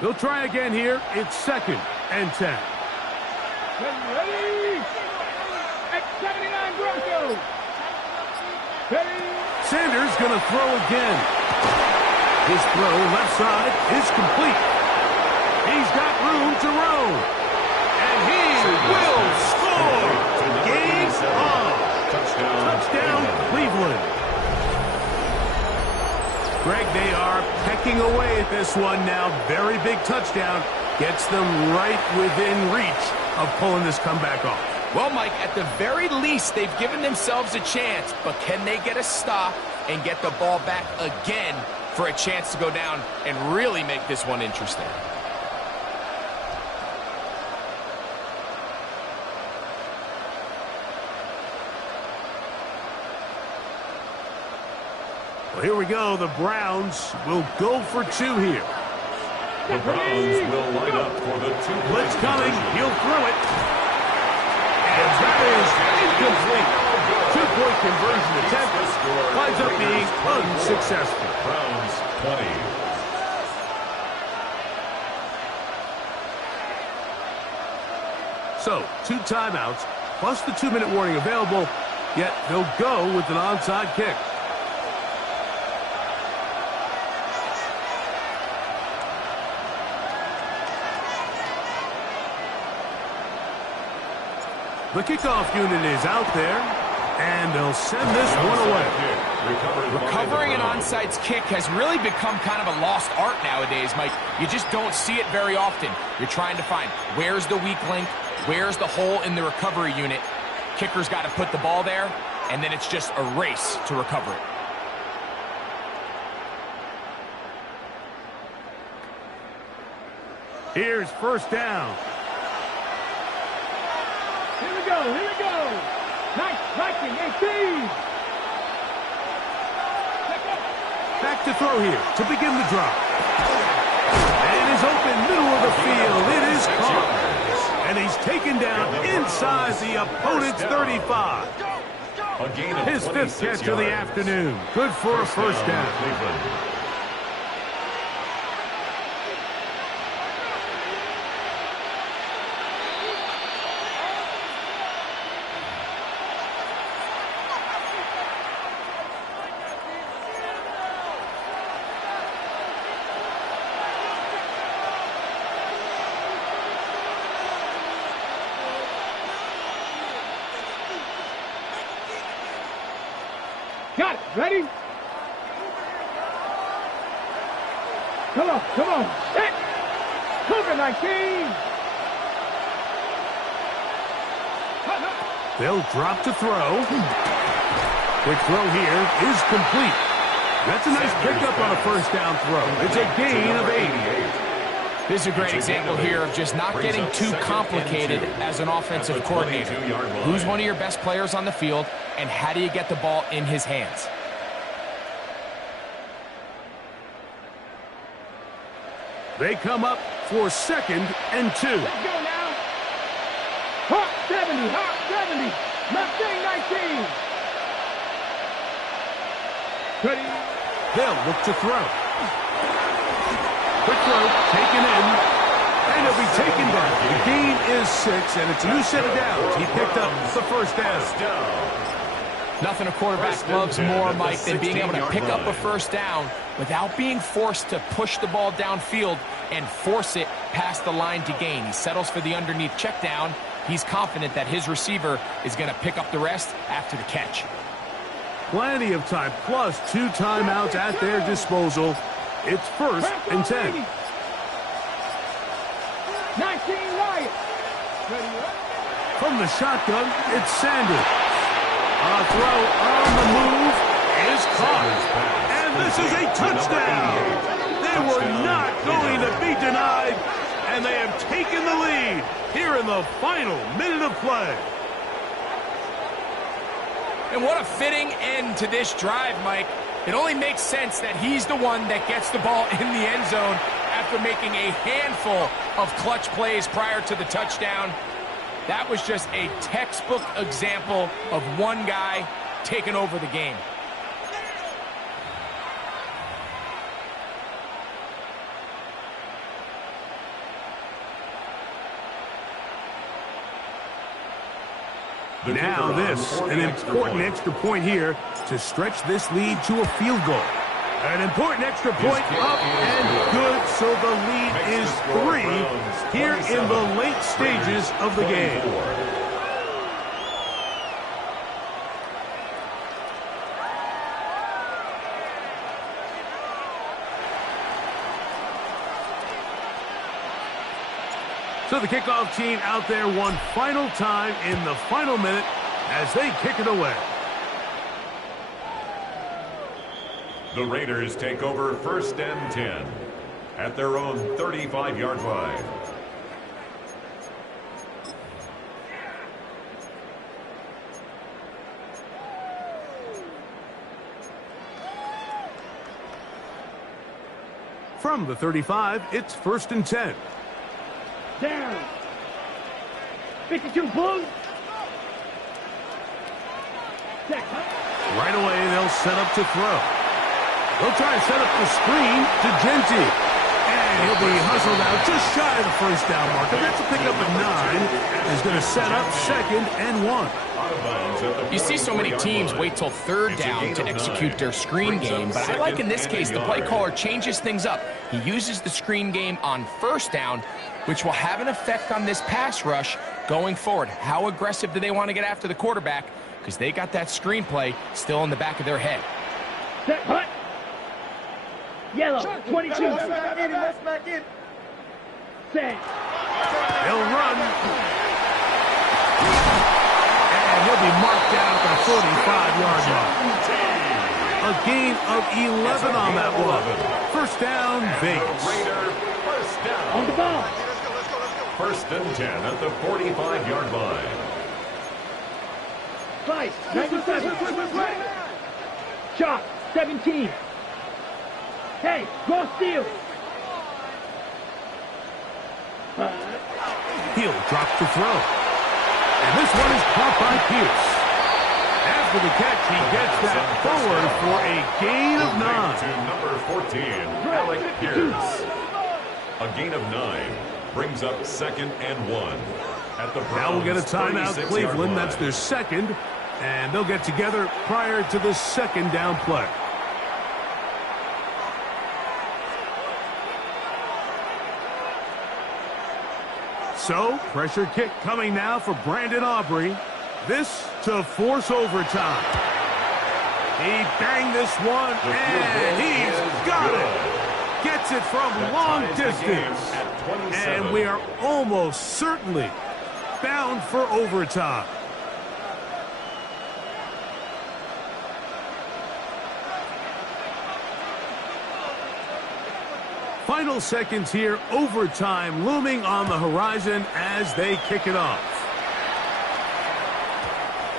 They'll try again here. It's 2nd and 10. Ready? X79 Broncos. Ready? Sanders going to throw again. His throw left side is complete. He's got room to roam. And he will score. Game on. Touchdown, Cleveland. Greg, they are pecking away at this one now. Very big touchdown. Gets them right within reach of pulling this comeback off. Well, Mike, at the very least, they've given themselves a chance, but can they get a stop and get the ball back again for a chance to go down and really make this one interesting? Well, here we go. The Browns will go for 2 here. The Browns will line up for the 2-point Blitz coming. He'll throw it. And that is incomplete. 2-point conversion attempt winds up being unsuccessful. Browns 20. So, 2 timeouts, plus the 2-minute warning available, yet they'll go with an onside kick. The kickoff unit is out there, and they'll send this one away. Recovering an onside kick has really become kind of a lost art nowadays, Mike. You just don't see it very often. You're trying to find where's the weak link, where's the hole in the recovery unit. Kicker's got to put the ball there, and then it's just a race to recover it. Here's 1st down. Here we go. Nice, 18. Back to throw here to begin the drive. And is open middle of the field. It is caught. And he's taken down inside the opponent's 35. His 5th catch of the afternoon. Good for a 1st down. Got it. Ready? Come on, come on. Set. Cougar 19. They'll drop to throw. Quick throw here is complete. That's a nice pickup on a first down throw. It's a gain of 8. This is a great example here of just not getting too complicated as an offensive coordinator. Who's one of your best players on the field, and how do you get the ball in his hands? They come up for 2nd and 2. Let's go now. Hawk 70, Hawk 70. Mustang 19. Ready? They'll look to throw. Quick throw, taken in, and he'll be taken down. The gain is 6, and it's a new set of downs. He picked up the first down. Nothing a quarterback loves more, Mike, than being able to pick up a first down without being forced to push the ball downfield and force it past the line to gain. He settles for the underneath check down. He's confident that his receiver is going to pick up the rest after the catch. Plenty of time, plus 2 timeouts at their disposal. It's 1st and 10. 19 Wyatt. From the shotgun, it's Sanders. A throw on the move is caught. And this is a touchdown. They were not going to be denied, and they have taken the lead here in the final minute of play. And what a fitting end to this drive, Mike. It only makes sense that he's the one that gets the ball in the end zone after making a handful of clutch plays prior to the touchdown. That was just a textbook example of one guy taking over the game. Now this, an important extra point here to stretch this lead to a field goal. An important extra point up and good, so the lead is 3 here in the late stages of the game. So the kickoff team out there one final time in the final minute as they kick it away. The Raiders take over 1st and 10 at their own 35-yard line. From the 35, it's 1st and 10. Down. 52 Bulls. Right away, they'll set up to throw. They'll try to set up the screen to Genty. And he'll be hustled out just shy of the first down marker. That's a pickup of 9. He's going to set up 2nd and 1. You see so many teams wait till 3rd down to execute their screen game, but I like in this case the play caller changes things up. He uses the screen game on 1st down, which will have an effect on this pass rush going forward. How aggressive do they want to get after the quarterback? Because they got that screenplay still in the back of their head. Set, hut. Yellow, 22. Set. He'll run. And he'll be marked down at the 45-yard line. A gain of 11 on that one. 1st down, Vegas. On the ball. 1st and 10 at the 45-yard line. Slice, 97. Chop, 17. Hey, go steal. He'll drop the throw. And this one is caught by Pierce. After the catch, he gets that forward for a gain of 9. To number 14, Alec Pierce. A gain of 9 brings up 2nd and 1. At the Now we'll get a timeout, 36-yard Cleveland. line. That's their 2nd. And they'll get together prior to the 2nd down play. So, pressure kick coming now for Brandon Aubrey. This to force overtime. He banged this one, and he's got it. Gets it from long distance. And we are almost certainly bound for overtime. Final seconds here, overtime looming on the horizon as they kick it off.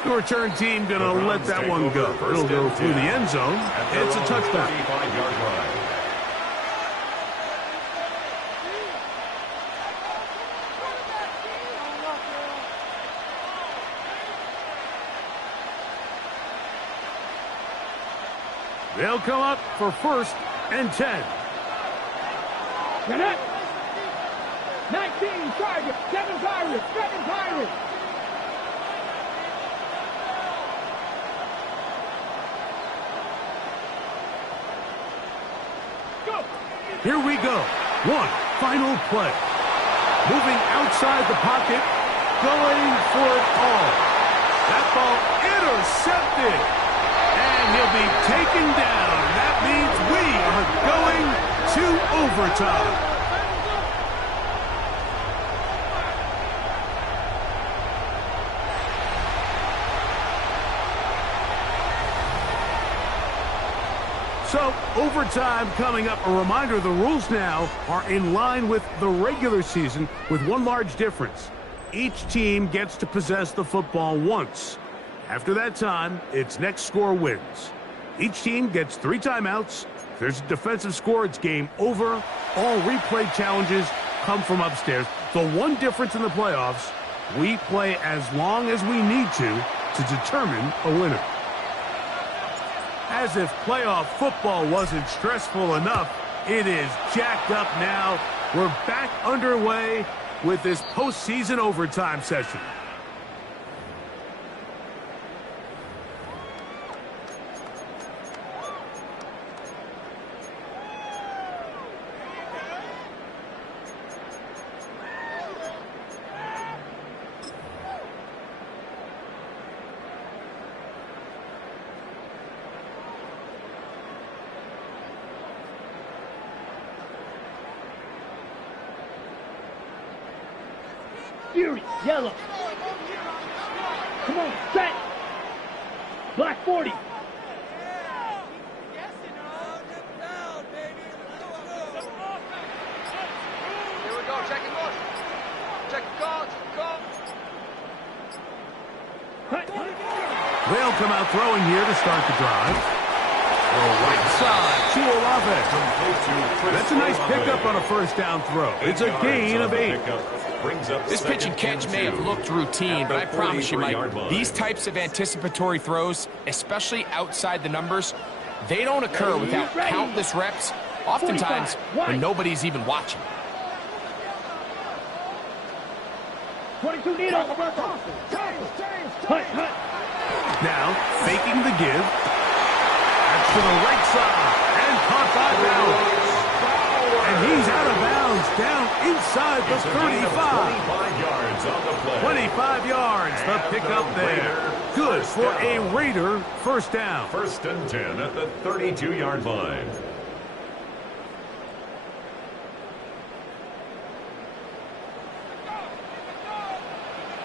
The return team going to let that one go. It'll go through the end zone. It's a touchdown. They'll come up for 1st and 10. 19 Chargers, 7 Pirates, 7 Pirates. Go. Here we go. One final play. Moving outside the pocket, going for it all. That ball intercepted. And he'll be taken down. That means we are going to overtime. So, overtime coming up. A reminder, the rules now are in line with the regular season with one large difference. Each team gets to possess the football once. After that time, its next score wins. Each team gets 3 timeouts. If there's a defensive score, it's game over. All replay challenges come from upstairs. The one difference in the playoffs, we play as long as we need to determine a winner. As if playoff football wasn't stressful enough, it is jacked up now. We're back underway with this postseason overtime session. Fury, yellow. Come on, set. Black 40. Here we go, check it out. Check it out, They'll come out throwing here to start the drive. Right side to Olave. That's a nice pickup on a first down throw. It's a gain of 8. This pitch and catch may have looked routine, but I promise you, Mike, these types of anticipatory throws, especially outside the numbers, they don't occur without countless reps, oftentimes when nobody's even watching. 22 needle. Now, faking the give. That's to the right side. And caught by Bowers. And he's out of bounds, down inside the 35. 25 yards, the pickup there. Good for a Raider first down. 1st and 10 at the 32-yard line.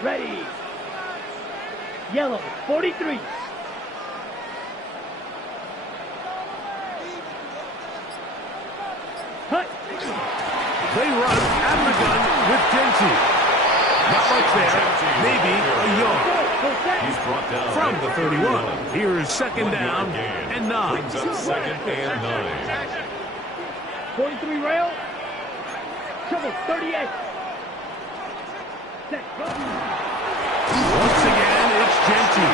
Ready. Yellow, 43. Hut. They run out of the gun with Genty. Not much there, maybe a yard. He's brought down From the 31, here's 2nd down and 9. Brings up 2nd and 9. 43 rail. Trouble, 38. Set. Once again, it's Genty.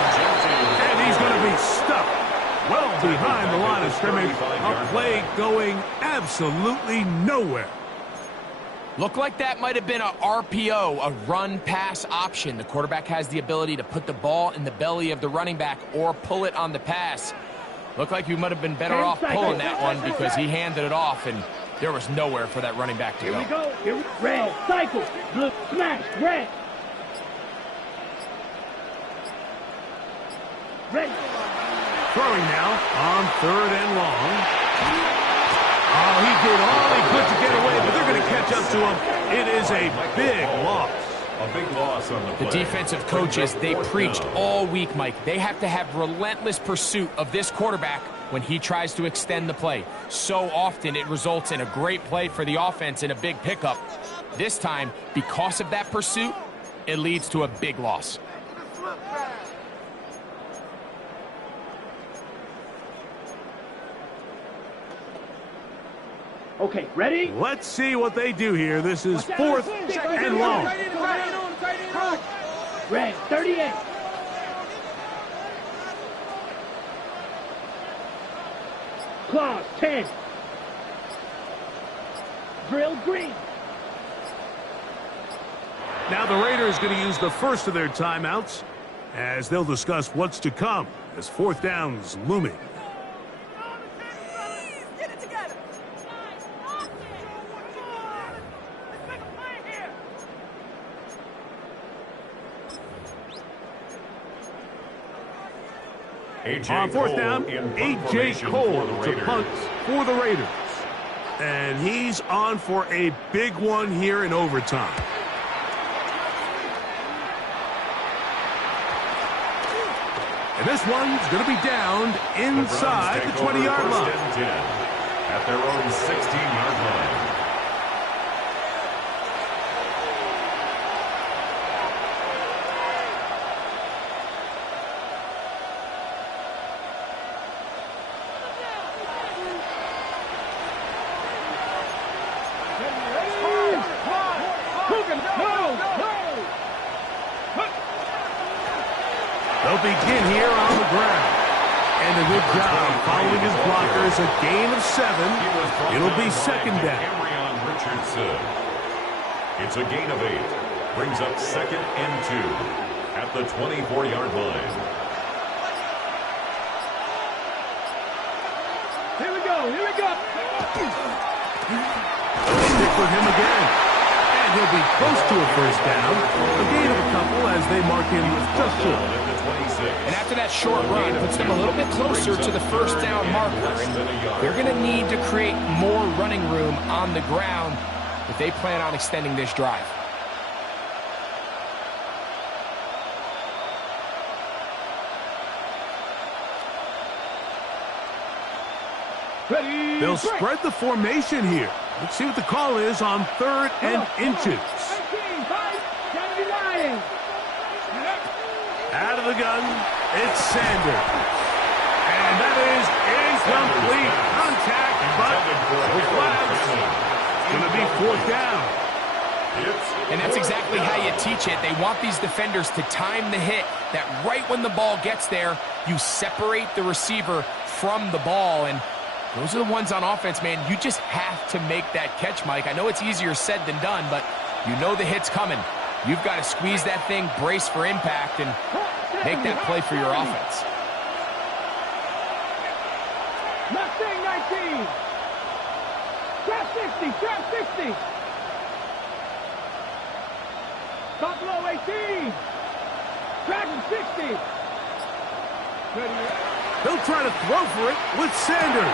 And he's going to be stuck well behind the line of scrimmage. A play going absolutely nowhere. Looked like that might have been a RPO, a run-pass option. The quarterback has the ability to put the ball in the belly of the running back or pull it on the pass. Looked like he might have been better off pulling that one because he handed it off, and there was nowhere for that running back to go. Here we go. Here we go. Red, cycle, blue, smash, red. Ready. Throwing now on 3rd and long. Oh, he did all he could to get away, but they're going to catch up to him. It is a big loss. A big loss on the play. The defensive coaches, they preached all week, Mike. They have to have relentless pursuit of this quarterback when he tries to extend the play. So often it results in a great play for the offense and a big pickup. This time, because of that pursuit, it leads to a big loss. Okay, ready? Let's see what they do here. This is 4th and long. Red, 38. Claws, 10. Drill, green. Now the Raiders going to use the first of their timeouts as they'll discuss what's to come as 4th down's looming. Get it together. On 4th down, A.J. Cole to punt for the Raiders. And he's on for a big one here in overtime. And this one's going to be downed inside the 20-yard line. At their own 16-yard line. They'll begin here on the ground. And a good job following his blockers. A gain of 7. It'll be 2nd down. Cameron Richardson. It's a gain of 8. Brings up 2nd and 2 at the 24-yard line. Here we go, here we go. They'll stick with him again. And he'll be close to a 1st down. A gain of a couple as they mark him just short. And after that short run, it puts them a little bit closer to the 1st down marker. And they're going to need to create more running room on the ground if they plan on extending this drive. Ready. They'll spread the formation here. Let's see what the call is on 3rd and inches. 19, 5, 79. Out of the gun, it's Sanders. And that is incomplete contact, but the flags. It's going to be 4th down. And that's exactly how you teach it. They want these defenders to time the hit, that right when the ball gets there, you separate the receiver from the ball. And those are the ones on offense, man. You just have to make that catch, Mike. I know it's easier said than done, but you know the hit's coming. You've got to squeeze that thing, brace for impact, and make that play for your offense. Mustang 19. Trap 60, trap 60. Buffalo 18. Dragon 60. Ready. They'll try to throw for it with Sanders.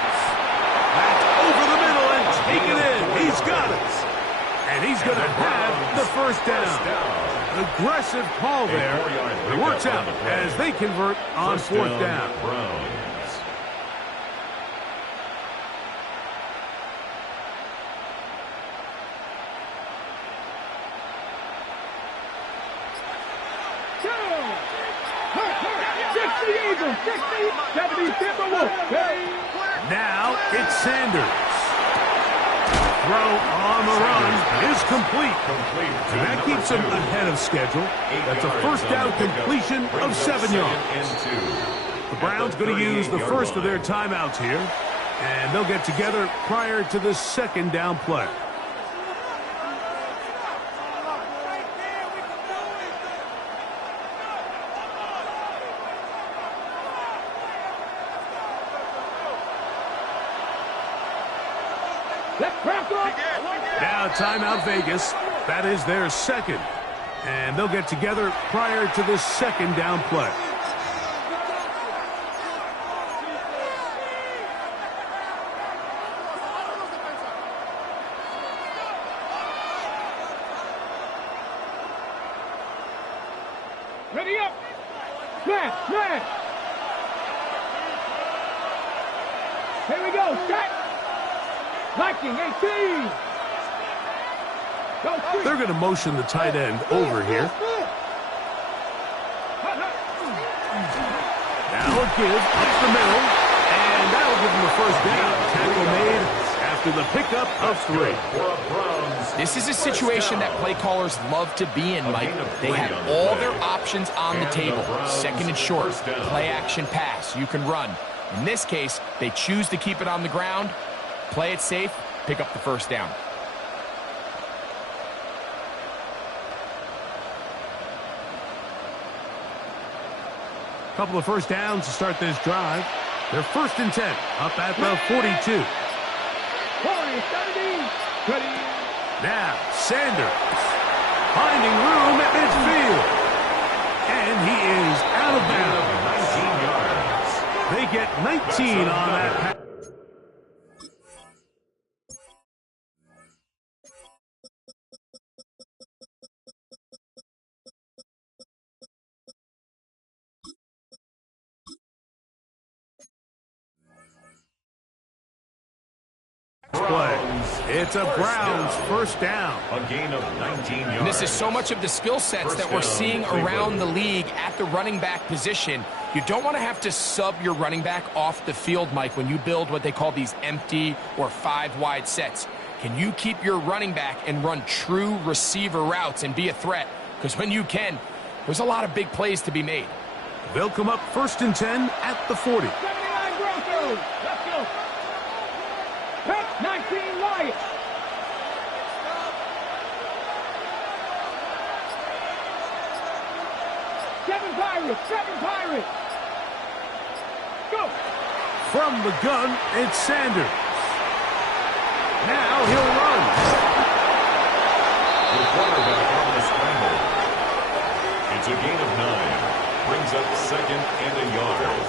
That's over the middle and taken in. He's got it. And he's going to have the 1st down. Aggressive call there. It works out as they convert on 4th down. Browns. Now it's Sanders. Throw on the run is complete. And that keeps him ahead of schedule. That's a 1st down completion of 7 yards. The Browns going to use the first of their timeouts here. And they'll get together prior to the 2nd down play. Now timeout Vegas. That is their 2nd. And they'll get together prior to the 2nd down play. Ready up. Smash, smash. Here we go. Set. Liking 18. Go, They're going to motion the tight end over here. Now a give up the middle, and that'll give them the first down. Tackle made after the pickup of 3. Browns. This is a situation that play callers love to be in, Mike. They have all their options on the table. Second and short, play action pass, you can run. In this case, they choose to keep it on the ground, play it safe, pick up the first down. Couple of first downs to start this drive. They're 1st and 10, up at the 42. 40, 30, 20. Now, Sanders finding room at midfield. And he is out of bounds. 19 yards. They get 19 on that pass. Play. It's a Browns first down. A gain of 19 yards. And this is so much of the skill sets that we're seeing around the league at the running back position. You don't want to have to sub your running back off the field, Mike, when you build what they call these empty or 5-wide sets. Can you keep your running back and run true receiver routes and be a threat? Because when you can, there's a lot of big plays to be made. They'll come up 1st and 10 at the 40. 79 Broncos. Let's go. Pep 19 Lions. Seven Pirates. Go. From the gun, it's Sanders. Now he'll run. The quarterback on the scramble. It's a gain of 9. Brings up 2nd and a yard.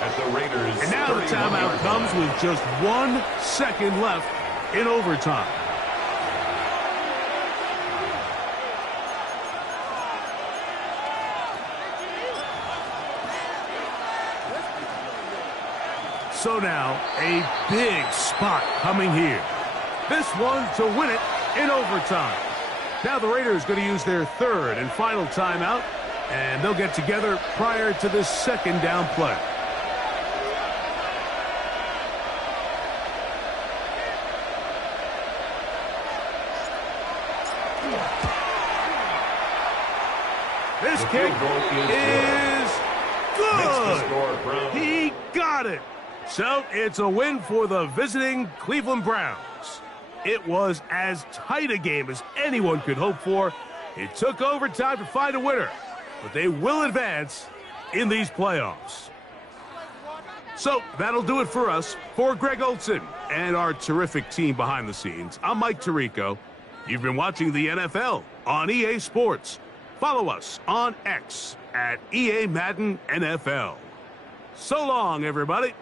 At the Raiders. And now the timeout comes with just 1 second left in overtime. So now, a big spot coming here. This one to win it in overtime. Now the Raiders going to use their 3rd and final timeout, and they'll get together prior to this 2nd down play. This kick is good. He got it. So it's a win for the visiting Cleveland Browns. It was as tight a game as anyone could hope for. It took overtime to find a winner, but they will advance in these playoffs. So that'll do it for us. For Greg Olson and our terrific team behind the scenes, I'm Mike Tirico. You've been watching the NFL on EA Sports. Follow us on X at EA Madden NFL. So long, everybody.